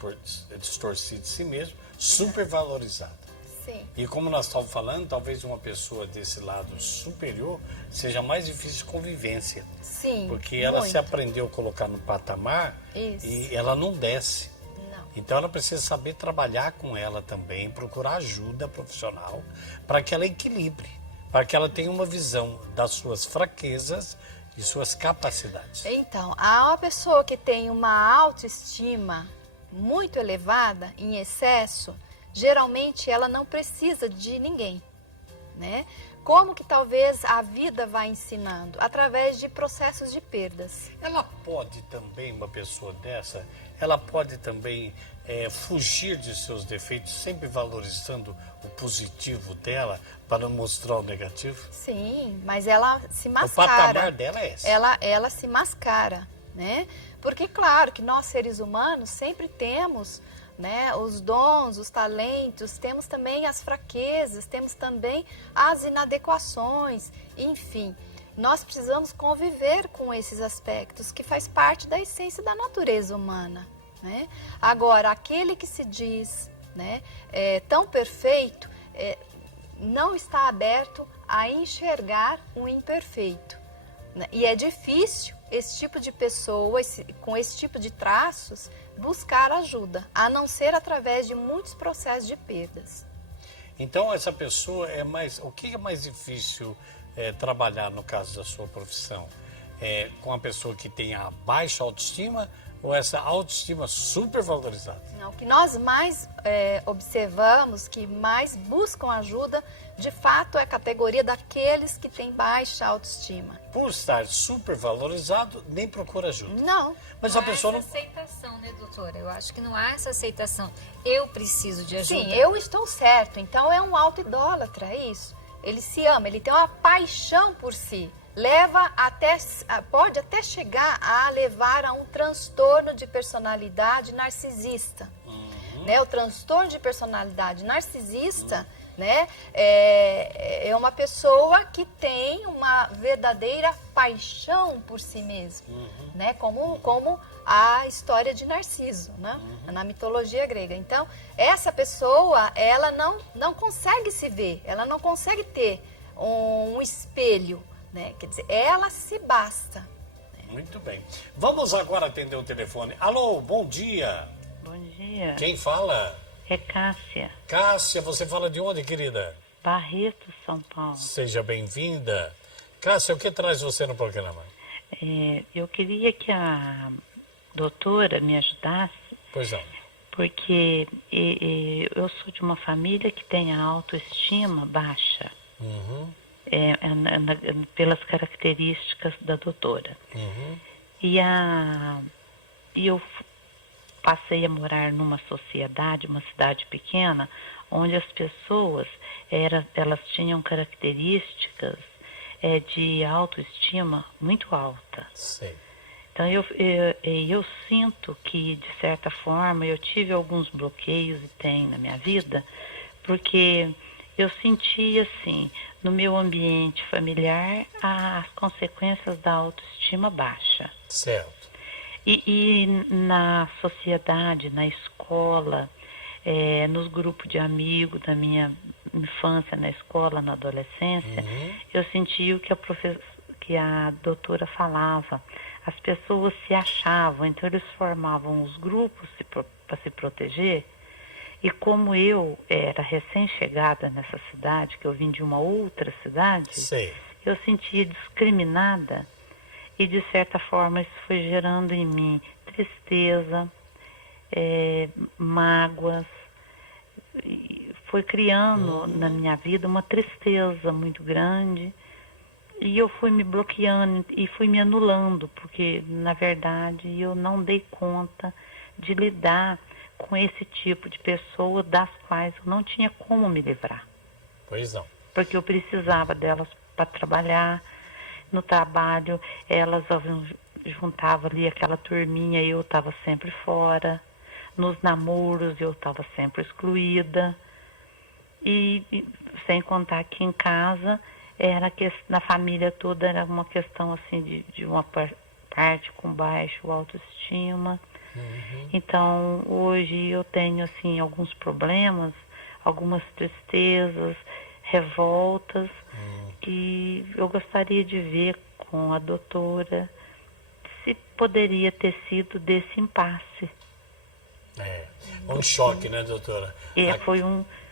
distorcida de si mesmo, supervalorizada. Sim. E como nós estávamos falando, talvez uma pessoa desse lado superior seja mais difícil de convivência. Sim, porque ela muito. se aprendeu a colocar no patamar. Isso. E ela não desce. Não. Então ela precisa saber trabalhar com ela também, procurar ajuda profissional para que ela equilibre, para que ela tenha uma visão das suas fraquezas e suas capacidades. Então, há uma pessoa que tem uma autoestima muito elevada, em excesso, geralmente ela não precisa de ninguém, né? Como que talvez a vida vai ensinando? Através de processos de perdas. Ela pode também, uma pessoa dessa, ela pode também fugir de seus defeitos, sempre valorizando o positivo dela para mostrar o negativo? Sim, mas ela se mascara. O patamar dela é esse. Ela se mascara, né? Porque, claro, que nós seres humanos sempre temos né, os dons, os talentos, temos também as fraquezas, temos também as inadequações, enfim. Nós precisamos conviver com esses aspectos que faz parte da essência da natureza humana, né? Agora, aquele que se diz, né, tão perfeito, não está aberto a enxergar o imperfeito, né? E é difícil esse tipo de pessoa, com esse tipo de traços, buscar ajuda, a não ser através de muitos processos de perdas. Então, essa pessoa o que é mais difícil trabalhar no caso da sua profissão? Com a pessoa que tem a baixa autoestima ou essa autoestima super valorizada? Não, o que nós mais observamos, que mais buscam ajuda, de fato é a categoria daqueles que têm baixa autoestima. Por estar super valorizado, nem procura ajuda. Não. Mas Não a pessoa há não... essa aceitação, né, doutora? Eu acho que não há essa aceitação. Eu preciso de ajuda. Sim, eu estou certo. Então é um auto-idólatra, é isso. Ele se ama, ele tem uma paixão por si. Pode até chegar a levar a um transtorno de personalidade narcisista. Né? O transtorno de personalidade narcisista, né, é uma pessoa que tem uma verdadeira paixão por si mesmo, né, como a história de Narciso, né, na mitologia grega. Então, essa pessoa, ela não consegue se ver, ela não consegue ter um espelho, né, quer dizer, ela se basta. Muito bem. Vamos agora atender o telefone. Alô, bom dia. Bom dia. Quem fala? É Cássia, Cássia, você fala de onde, querida? Barreto, São Paulo. Seja bem-vinda. Cássia, o que traz você no programa? Eu queria que a doutora me ajudasse, Pois não. porque eu sou de uma família que tem a autoestima baixa, pelas características da doutora. E eu passei a morar numa sociedade, uma cidade pequena, onde as pessoas elas tinham características de autoestima muito alta. Sei. Então eu sinto que, de certa forma, eu tive alguns bloqueios e tenho na minha vida, porque eu senti, assim, no meu ambiente familiar, as consequências da autoestima baixa. Certo. E na sociedade, na escola, nos grupos de amigos da minha infância, na escola, na adolescência, eu senti o que a doutora falava. As pessoas se achavam, então eles formavam os grupos para se proteger. E como eu era recém-chegada nessa cidade, que eu vim de uma outra cidade, Sei. eu sentia discriminada. E, de certa forma, isso foi gerando em mim tristeza, mágoas. Foi criando na minha vida uma tristeza muito grande. E eu fui me bloqueando e fui me anulando, porque, na verdade, eu não dei conta de lidar com esse tipo de pessoa das quais eu não tinha como me livrar. Pois não. Porque eu precisava delas para trabalhar. No trabalho, elas juntavam ali aquela turminha e eu estava sempre fora. Nos namoros, eu estava sempre excluída. E sem contar que em casa, na família toda, era uma questão assim de uma parte com baixo autoestima. Então, hoje eu tenho assim alguns problemas, algumas tristezas, revoltas, e eu gostaria de ver com a doutora se poderia ter sido desse impasse. Um choque, né, doutora? Foi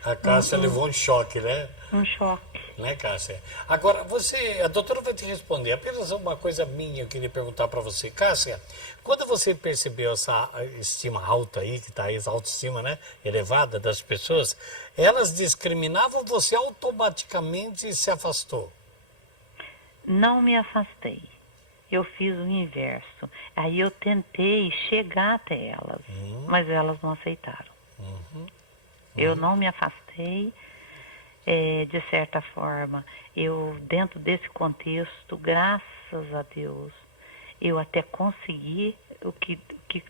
A Cássia levou um choque, né? um choque. Né, Cássia? Agora, a doutora vai te responder. Apenas uma coisa minha eu queria perguntar para você. Cássia, quando você percebeu essa estima alta aí, que está aí, essa autoestima, né, elevada das pessoas, elas discriminavam, você automaticamente se afastou? Não me afastei. Eu fiz o inverso. Aí eu tentei chegar até elas, mas elas não aceitaram. Eu não me afastei. De certa forma, eu, dentro desse contexto, graças a Deus, eu até consegui o que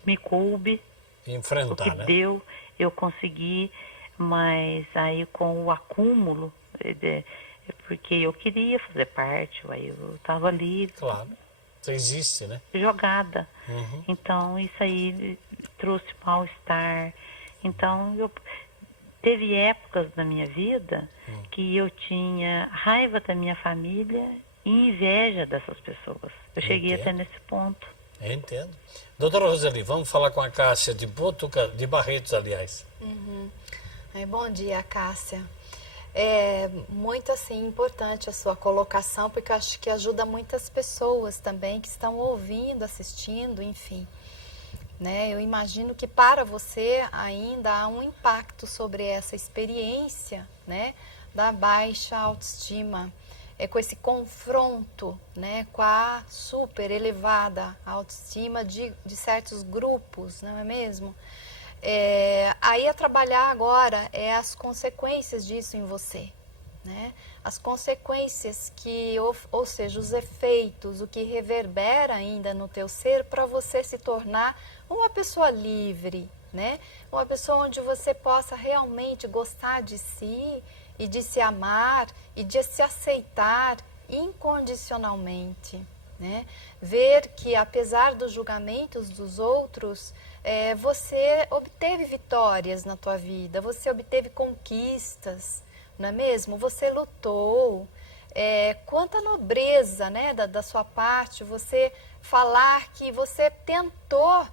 me coube, Enfrentar, o que né? deu, eu consegui, mas aí com o acúmulo, porque eu queria fazer parte, aí eu estava ali Claro. Você existe, né? jogada. Uhum. Então isso aí trouxe mal-estar. Então teve épocas na minha vida que eu tinha raiva da minha família e inveja dessas pessoas. Eu cheguei até nesse ponto. Eu entendo. Doutora Roseli, vamos falar com a Cássia de de Barretos, aliás. Bom dia, Cássia. É muito assim importante a sua colocação, porque eu acho que ajuda muitas pessoas também que estão ouvindo, assistindo, enfim. Né? Eu imagino que para você ainda há um impacto sobre essa experiência, né, da baixa autoestima, com esse confronto, né, com a super elevada autoestima de certos grupos, não é mesmo? Aí a trabalhar agora é as consequências disso em você, né? As consequências que, ou seja, os efeitos, o que reverbera ainda no teu ser para você se tornar uma pessoa livre, né? Uma pessoa onde você possa realmente gostar de si e de se amar e de se aceitar incondicionalmente, né? Ver que apesar dos julgamentos dos outros, você obteve vitórias na tua vida, você obteve conquistas, não é mesmo? Você lutou. Quanta nobreza, né, da sua parte, você falar que você tentou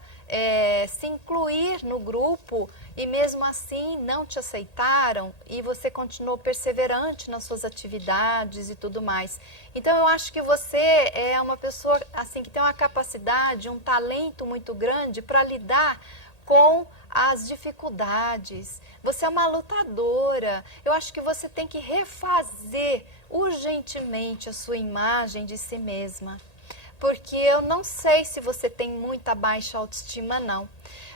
se incluir no grupo e mesmo assim não te aceitaram e você continuou perseverante nas suas atividades e tudo mais. Então eu acho que você é uma pessoa assim que tem uma capacidade, um talento muito grande para lidar com as dificuldades. Você é uma lutadora. Eu acho que você tem que refazer urgentemente a sua imagem de si mesma. Porque eu não sei se você tem muita baixa autoestima, não.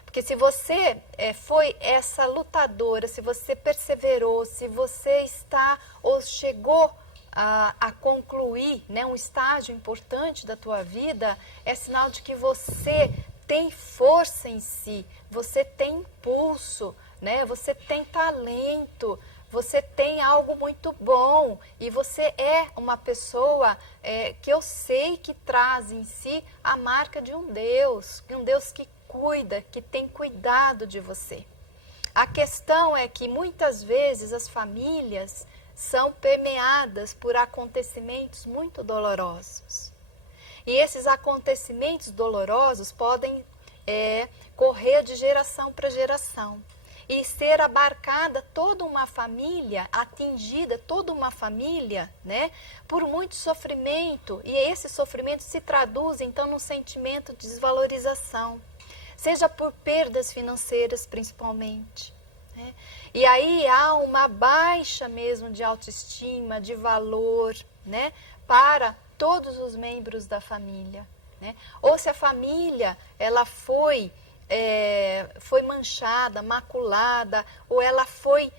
Porque se você foi essa lutadora, se você perseverou, se você está ou chegou a concluir, né, um estágio importante da tua vida, é sinal de que você tem força em si, você tem impulso, né, você tem talento, você tem algo muito bom e você é uma pessoa que eu sei que traz em si a marca de um Deus que cuida, que tem cuidado de você. A questão é que muitas vezes as famílias são permeadas por acontecimentos muito dolorosos. E esses acontecimentos dolorosos podem correr de geração para geração e ser abarcada toda uma família, atingida toda uma família, né, por muito sofrimento. E esse sofrimento se traduz então num sentimento de desvalorização, seja por perdas financeiras principalmente, né? E aí há uma baixa mesmo de autoestima, de valor, né, para todos os membros da família, né? Ou se a família ela foi manchada, maculada, ou ela foi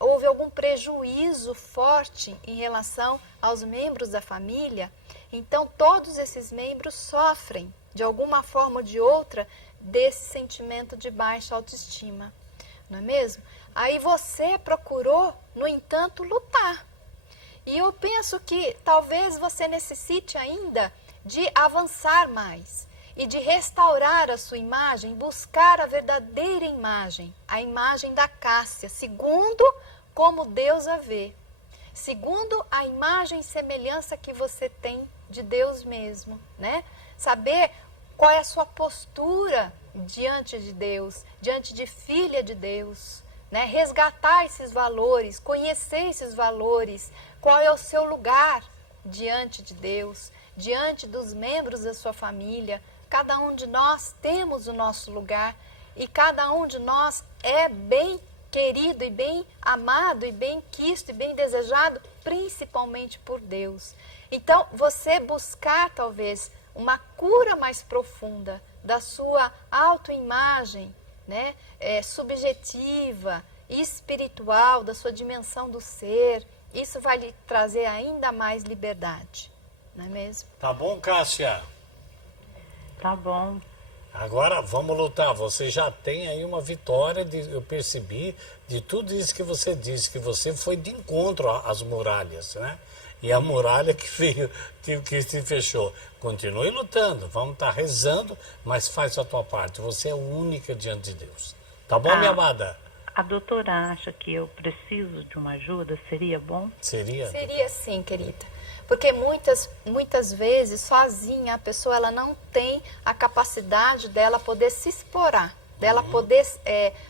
houve algum prejuízo forte em relação aos membros da família, então todos esses membros sofrem de alguma forma ou de outra desse sentimento de baixa autoestima, não é mesmo? Aí você procurou, no entanto, lutar. E eu penso que talvez você necessite ainda de avançar mais e de restaurar a sua imagem, buscar a verdadeira imagem, a imagem da Cássia, segundo como Deus a vê, segundo a imagem e semelhança que você tem de Deus mesmo, né? Saber qual é a sua postura diante de Deus, diante de filha de Deus, né? Resgatar esses valores, conhecer esses valores, qual é o seu lugar diante de Deus, diante dos membros da sua família. Cada um de nós temos o nosso lugar e cada um de nós é bem querido e bem amado e bem quisto e bem desejado, principalmente por Deus. Então, você buscar talvez uma cura mais profunda da sua autoimagem, né, subjetiva, espiritual, da sua dimensão do ser, isso vai lhe trazer ainda mais liberdade, não é mesmo? Tá bom, Cássia? Tá bom. Agora vamos lutar. Você já tem aí uma vitória, eu percebi, de tudo isso que você disse, que você foi de encontro às muralhas, né? E a muralha que veio, que se fechou. Continue lutando, vamos estar rezando, mas faz a tua parte. Você é única diante de Deus. Tá bom, minha amada? A doutora acha que eu preciso de uma ajuda? Seria bom? Seria? Seria sim, querida. Porque muitas vezes, sozinha, a pessoa ela não tem a capacidade dela poder se explorar, dela poder,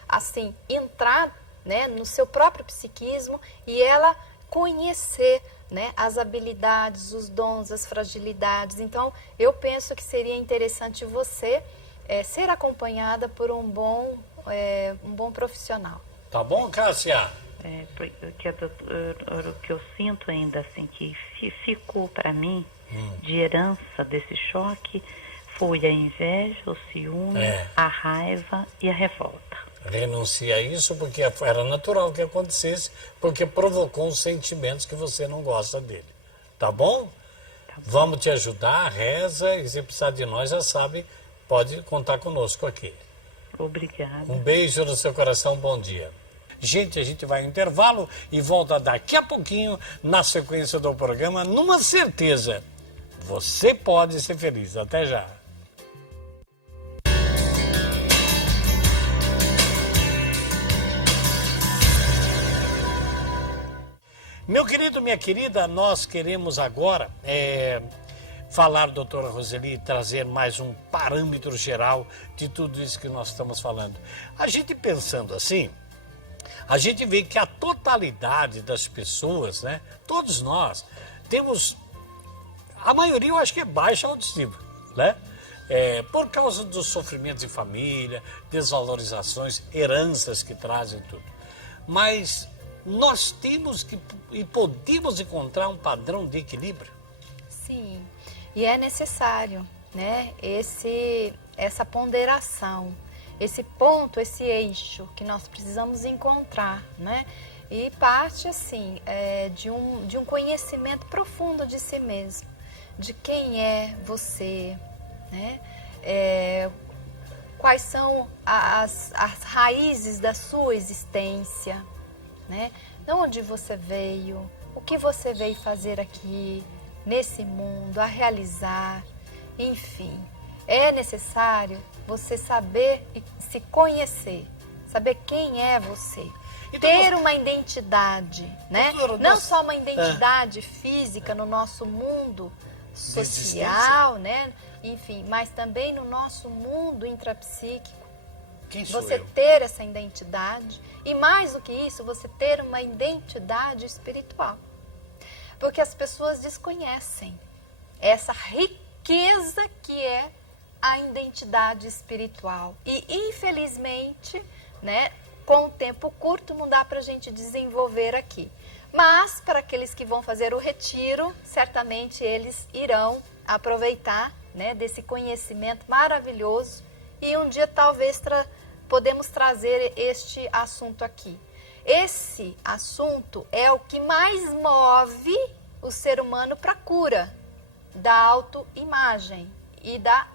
assim, entrar, né, no seu próprio psiquismo e ela conhecer, né, as habilidades, os dons, as fragilidades. Então, eu penso que seria interessante você ser acompanhada por um bom profissional. Tá bom, Cássia? Porque o que eu sinto ainda, assim, que ficou para mim de herança desse choque foi a inveja, o ciúme, a raiva e a revolta. Renuncia a isso porque era natural que acontecesse, porque provocou uns sentimentos que você não gosta dele. Tá bom? Tá bom. Vamos te ajudar, reza, e se precisar de nós, já sabe, pode contar conosco aqui. Obrigada. Um beijo no seu coração, bom dia. Gente, a gente vai ao intervalo e volta daqui a pouquinho na sequência do programa, numa certeza, você pode ser feliz. Até já. Meu querido, minha querida, nós queremos agora falar, doutora Roseli, trazer mais um parâmetro geral de tudo isso que nós estamos falando. A gente pensando assim, a gente vê que a totalidade das pessoas, né, todos nós, temos, a maioria eu acho que é baixa autoestima, né? Por causa dos sofrimentos de família, desvalorizações, heranças que trazem tudo. Mas nós temos que e podemos encontrar um padrão de equilíbrio. Sim, e é necessário, né, essa ponderação, esse ponto, esse eixo que nós precisamos encontrar, né? E parte, assim, de um conhecimento profundo de si mesmo, de quem é você, né? Quais são as raízes da sua existência, né? De onde você veio, o que você veio fazer aqui, nesse mundo, a realizar, enfim. É necessário você saber e se conhecer, saber quem é você. Então, ter uma identidade, né? Doutora, Não nós- só uma identidade física no nosso mundo social, né? Enfim, mas também no nosso mundo intrapsíquico. Quem sou Você eu? ter essa identidade e, mais do que isso, você ter uma identidade espiritual. Porque as pessoas desconhecem essa riqueza que é a identidade espiritual. E, infelizmente, né, com um tempo curto não dá para a gente desenvolver aqui. Mas, para aqueles que vão fazer o retiro, certamente eles irão aproveitar, né, desse conhecimento maravilhoso e um dia talvez podemos trazer este assunto aqui. Esse assunto é o que mais move o ser humano para a cura da autoimagem e da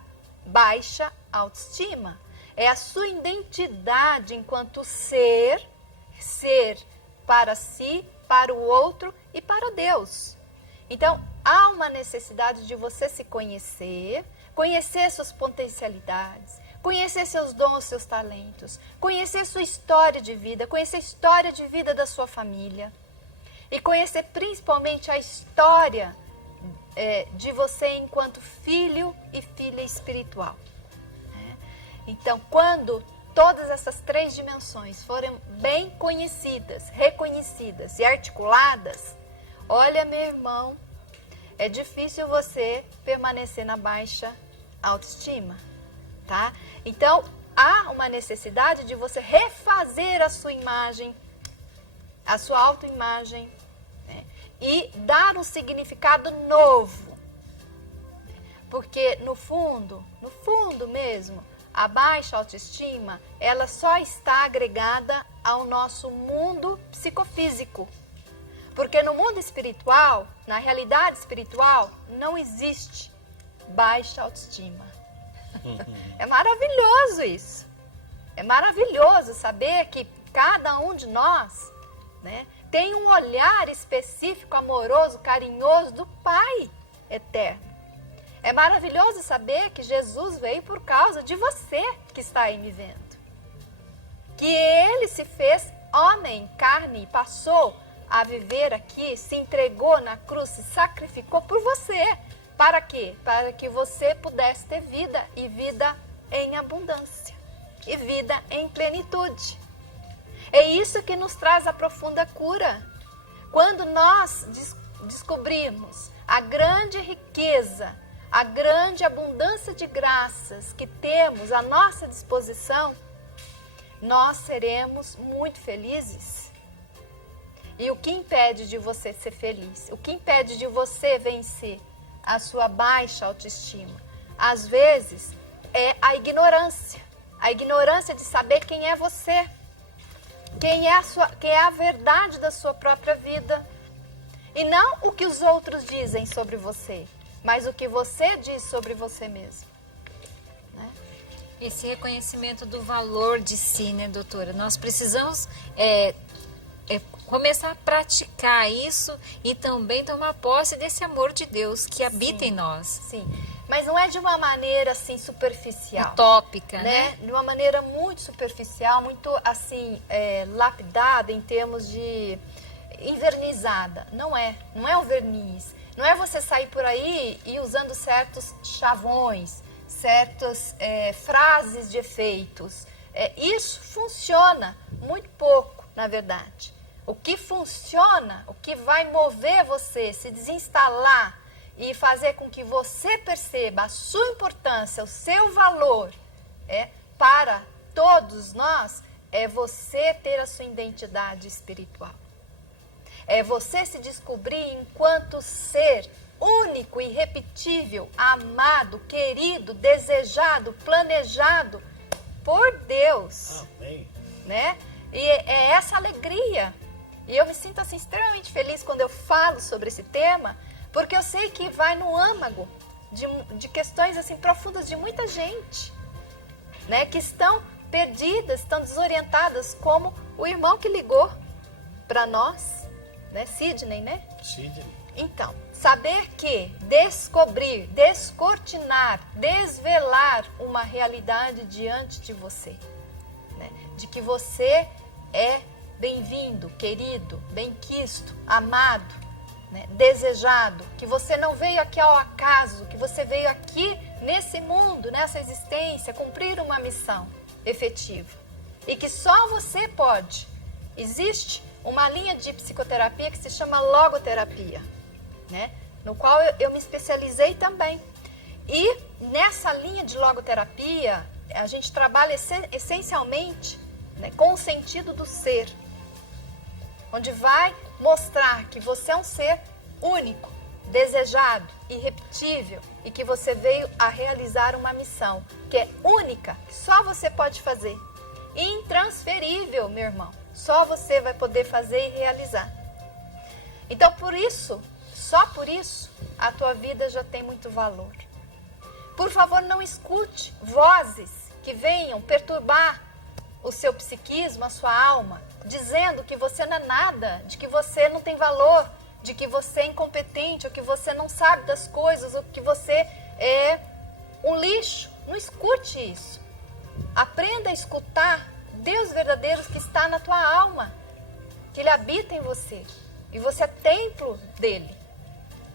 baixa autoestima. É a sua identidade enquanto ser para si, para o outro e para Deus. Então, há uma necessidade de você se conhecer, conhecer suas potencialidades, conhecer seus dons, seus talentos, conhecer sua história de vida, conhecer a história de vida da sua família e conhecer principalmente a história de você enquanto filho e filha espiritual. Então, quando todas essas três dimensões forem bem conhecidas, reconhecidas e articuladas, olha, meu irmão, é difícil você permanecer na baixa autoestima, tá? Então, há uma necessidade de você refazer a sua imagem, a sua autoimagem, né? E dar um significado novo. Porque, no fundo mesmo, a baixa autoestima, ela só está agregada ao nosso mundo psicofísico. Porque no mundo espiritual, na realidade espiritual, não existe baixa autoestima. É maravilhoso isso. É maravilhoso saber que cada um de nós, né, tem um olhar específico, amoroso, carinhoso do Pai eterno. É maravilhoso saber que Jesus veio por causa de você que está aí me vendo. Que Ele se fez homem, carne, e passou a viver aqui, se entregou na cruz, se sacrificou por você. Para quê? Para que você pudesse ter vida, e vida em abundância, e vida em plenitude. É isso que nos traz a profunda cura. Quando nós descobrimos a grande riqueza, a grande abundância de graças que temos à nossa disposição, nós seremos muito felizes. E o que impede de você ser feliz? O que impede de você vencer a sua baixa autoestima? Às vezes é a ignorância. A ignorância de saber quem é você. Quem é a verdade da sua própria vida. E não o que os outros dizem sobre você, mas o que você diz sobre você mesmo. Né? Esse reconhecimento do valor de si, né, doutora? Nós precisamos começar a praticar isso e também tomar posse desse amor de Deus que habita em nós. Sim, mas não é de uma maneira assim superficial. Utópica, né? De uma maneira muito superficial, muito assim, lapidada em termos de envernizada. Não é um verniz. Não é você sair por aí e usando certos chavões, certas frases de efeitos. Isso funciona muito pouco, na verdade. O que funciona, o que vai mover você, se desinstalar e fazer com que você perceba a sua importância, o seu valor, para todos nós, é você ter a sua identidade espiritual. É você se descobrir enquanto ser único, irrepetível, amado, querido, desejado, planejado por Deus. Amém. Né? E é essa alegria. E eu me sinto assim extremamente feliz quando eu falo sobre esse tema, porque eu sei que vai no âmago de questões assim profundas de muita gente, né, que estão perdidas, estão desorientadas, como o irmão que ligou para nós, né, Sidney, né? Sidney. Então, saber que descobrir, descortinar, desvelar uma realidade diante de você, né, de que você é bem-vindo, querido, bem-quisto, amado, né, desejado, que você não veio aqui ao acaso, que você veio aqui nesse mundo, nessa existência, cumprir uma missão efetiva. E que só você pode. Existe uma linha de psicoterapia que se chama logoterapia, né, no qual eu me especializei também. E nessa linha de logoterapia, a gente trabalha essencialmente, né, com o sentido do ser, onde vai mostrar que você é um ser único, desejado, irrepetível e que você veio a realizar uma missão que é única, que só você pode fazer. Intransferível, meu irmão. Só você vai poder fazer e realizar. Então, por isso, só por isso, a tua vida já tem muito valor. Por favor, não escute vozes que venham perturbar o seu psiquismo, a sua alma, dizendo que você não é nada, de que você não tem valor, de que você é incompetente, ou que você não sabe das coisas, ou que você é um lixo. Não escute isso. Aprenda a escutar Deus verdadeiro que está na tua alma, que Ele habita em você, e você é templo dEle.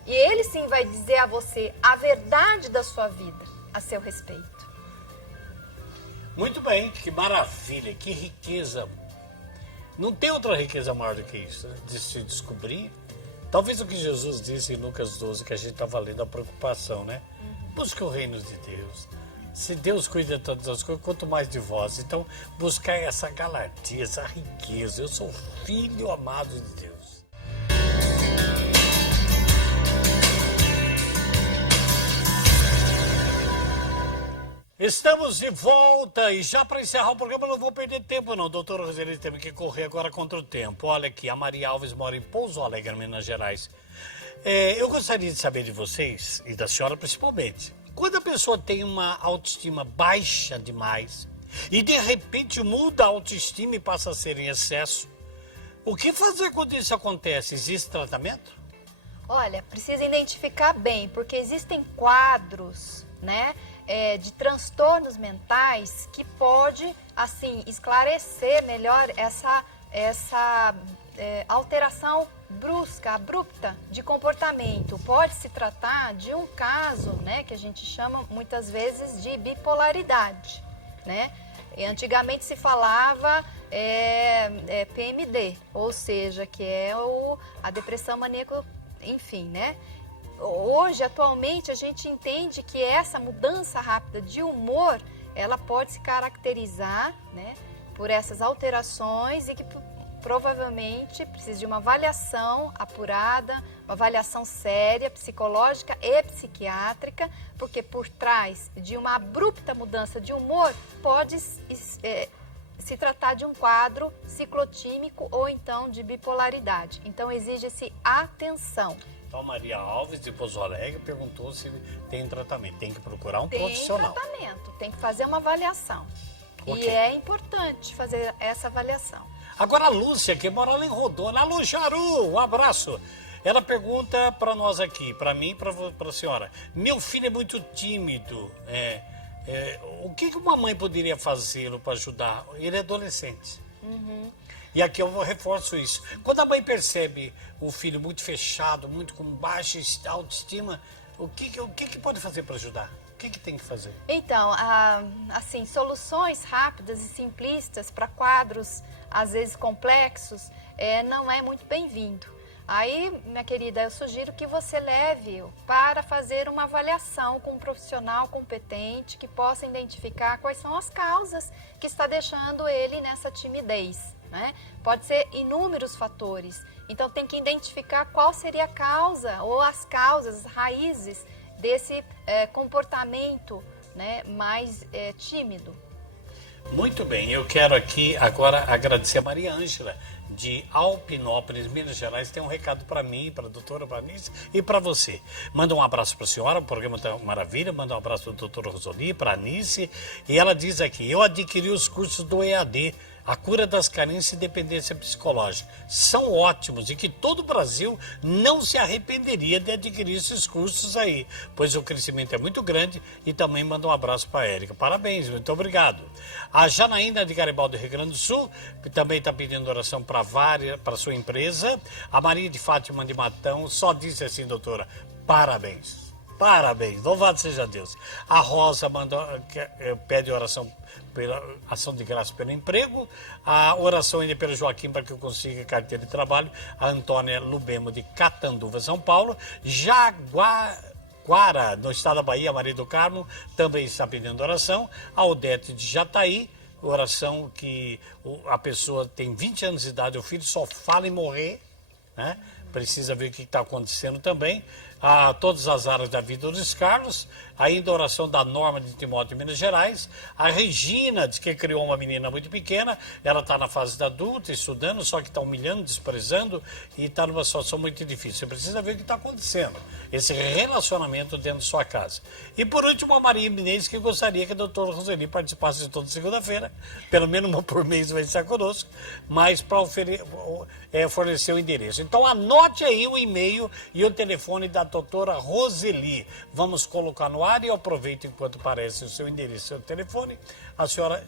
E Ele sim vai dizer a você a verdade da sua vida a seu respeito. Muito bem, que maravilha, que riqueza. Não tem outra riqueza maior do que isso, né? De se descobrir. Talvez o que Jesus disse em Lucas 12, que a gente estava lendo, a preocupação, né? Busque o reino de Deus. Se Deus cuida de todas as coisas, quanto mais de vós. Então, buscar essa galardia, essa riqueza. Eu sou filho amado de Deus. Estamos de volta e já para encerrar o programa não vou perder tempo não, doutora Roseli, teve que correr agora contra o tempo. Olha aqui, a Maria Alves mora em Pouso Alegre, Minas Gerais. Eu gostaria de saber de vocês, e da senhora principalmente, quando a pessoa tem uma autoestima baixa demais e de repente muda a autoestima e passa a ser em excesso, o que fazer quando isso acontece? Existe tratamento? Olha, precisa identificar bem, porque existem quadros, né, de transtornos mentais que pode, assim, esclarecer melhor essa alteração brusca, abrupta de comportamento. Pode se tratar de um caso, né, que a gente chama muitas vezes de bipolaridade, né? E antigamente se falava PMD, ou seja, que é a depressão maníaco, enfim, né? Hoje, atualmente, a gente entende que essa mudança rápida de humor, ela pode se caracterizar, né, por essas alterações e que provavelmente precisa de uma avaliação apurada, uma avaliação séria, psicológica e psiquiátrica, porque por trás de uma abrupta mudança de humor pode se tratar de um quadro ciclotímico ou então de bipolaridade. Então exige-se atenção. Então, Maria Alves, de Pouso Alegre, perguntou se tem tratamento. Tem que procurar um Tem profissional. tratamento, tem que fazer uma avaliação. Ok. E é importante fazer essa avaliação. Agora a Lúcia, que mora lá em Rondônia. Alô, Jaru, um abraço. Ela pergunta para nós aqui, para mim e para a senhora. Meu filho é muito tímido. O que uma mãe poderia fazê-lo para ajudar? Ele é adolescente. E aqui eu reforço isso. Quando a mãe percebe o filho muito fechado, muito com baixa autoestima, o que pode fazer para ajudar? O que tem que fazer? Então, assim, soluções rápidas e simplistas para quadros, às vezes complexos, não é muito bem-vindo. Aí, minha querida, eu sugiro que você leve-o para fazer uma avaliação com um profissional competente que possa identificar quais são as causas que está deixando ele nessa timidez, né? Pode ser inúmeros fatores. Então, tem que identificar qual seria a causa ou as causas, as raízes desse comportamento, né, mais tímido. Muito bem, eu quero aqui agora agradecer a Maria Ângela, de Alpinópolis, Minas Gerais. Tem um recado para mim, para a doutora Vanice e para você. Manda um abraço para a senhora, o programa está maravilha. Manda um abraço para a doutora Rosoli, para a Anice. E ela diz aqui, eu adquiri os cursos do EAD, a cura das carências e dependência psicológica. São ótimos e que todo o Brasil não se arrependeria de adquirir esses cursos aí, pois o crescimento é muito grande. E também manda um abraço para a Érica. Parabéns, muito obrigado. A Janaína de Garibaldi, Rio Grande do Sul, também está pedindo oração para sua empresa. A Maria de Fátima de Matão só disse assim, doutora, parabéns. Parabéns, louvado seja Deus. A Rosa pede oração pela ação de graça pelo emprego. A oração ainda pelo Joaquim para que eu consiga carteira de trabalho. A Antônia Lubemo de Catanduva, São Paulo. Jaguara, no estado da Bahia, Maria do Carmo, também está pedindo oração. A Odete de Jataí, oração que a pessoa tem 20 anos de idade, o filho só fala em morrer, né? Precisa ver o que está acontecendo também. A todas as áreas da vida dos Carlos, ainda a oração da Norma de Timóteo, Minas Gerais. A Regina diz que criou uma menina muito pequena, ela está na fase da adulta, estudando, só que está humilhando, desprezando e está numa situação muito difícil. Você precisa ver o que está acontecendo, esse relacionamento dentro de sua casa. E por último, a Maria Inês, que gostaria que a doutora Roseli participasse de toda segunda-feira, pelo menos uma por mês vai estar conosco, mas para fornecer o endereço. Então anote aí o e-mail e o telefone da doutora Roseli. Vamos colocar no ar e aproveito enquanto aparece o seu endereço e seu telefone. A senhora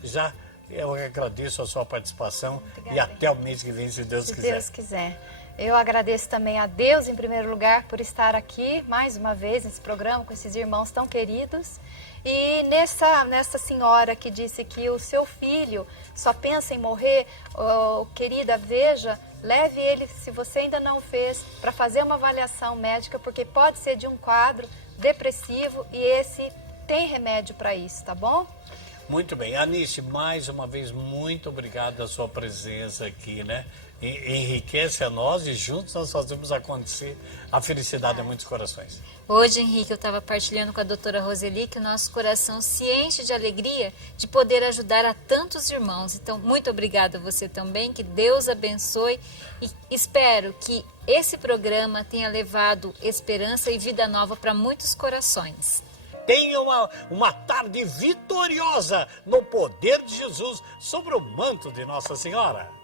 eu agradeço a sua participação. Obrigada. E até o mês que vem, se Deus quiser. Se Deus quiser. Eu agradeço também a Deus, em primeiro lugar, por estar aqui mais uma vez nesse programa com esses irmãos tão queridos. E nessa senhora que disse que o seu filho só pensa em morrer, querida, veja, leve ele, se você ainda não fez, para fazer uma avaliação médica, porque pode ser de um quadro depressivo e esse tem remédio para isso, tá bom? Muito bem. Anice, mais uma vez, muito obrigado pela sua presença aqui, né? Enriquece a nós e juntos nós fazemos acontecer a felicidade de muitos corações. Hoje, Henrique, eu estava partilhando com a doutora Roseli que o nosso coração se enche de alegria de poder ajudar a tantos irmãos. Então, muito obrigada a você também, que Deus abençoe e espero que esse programa tenha levado esperança e vida nova para muitos corações. tenha uma tarde vitoriosa no poder de Jesus sobre o manto de Nossa Senhora.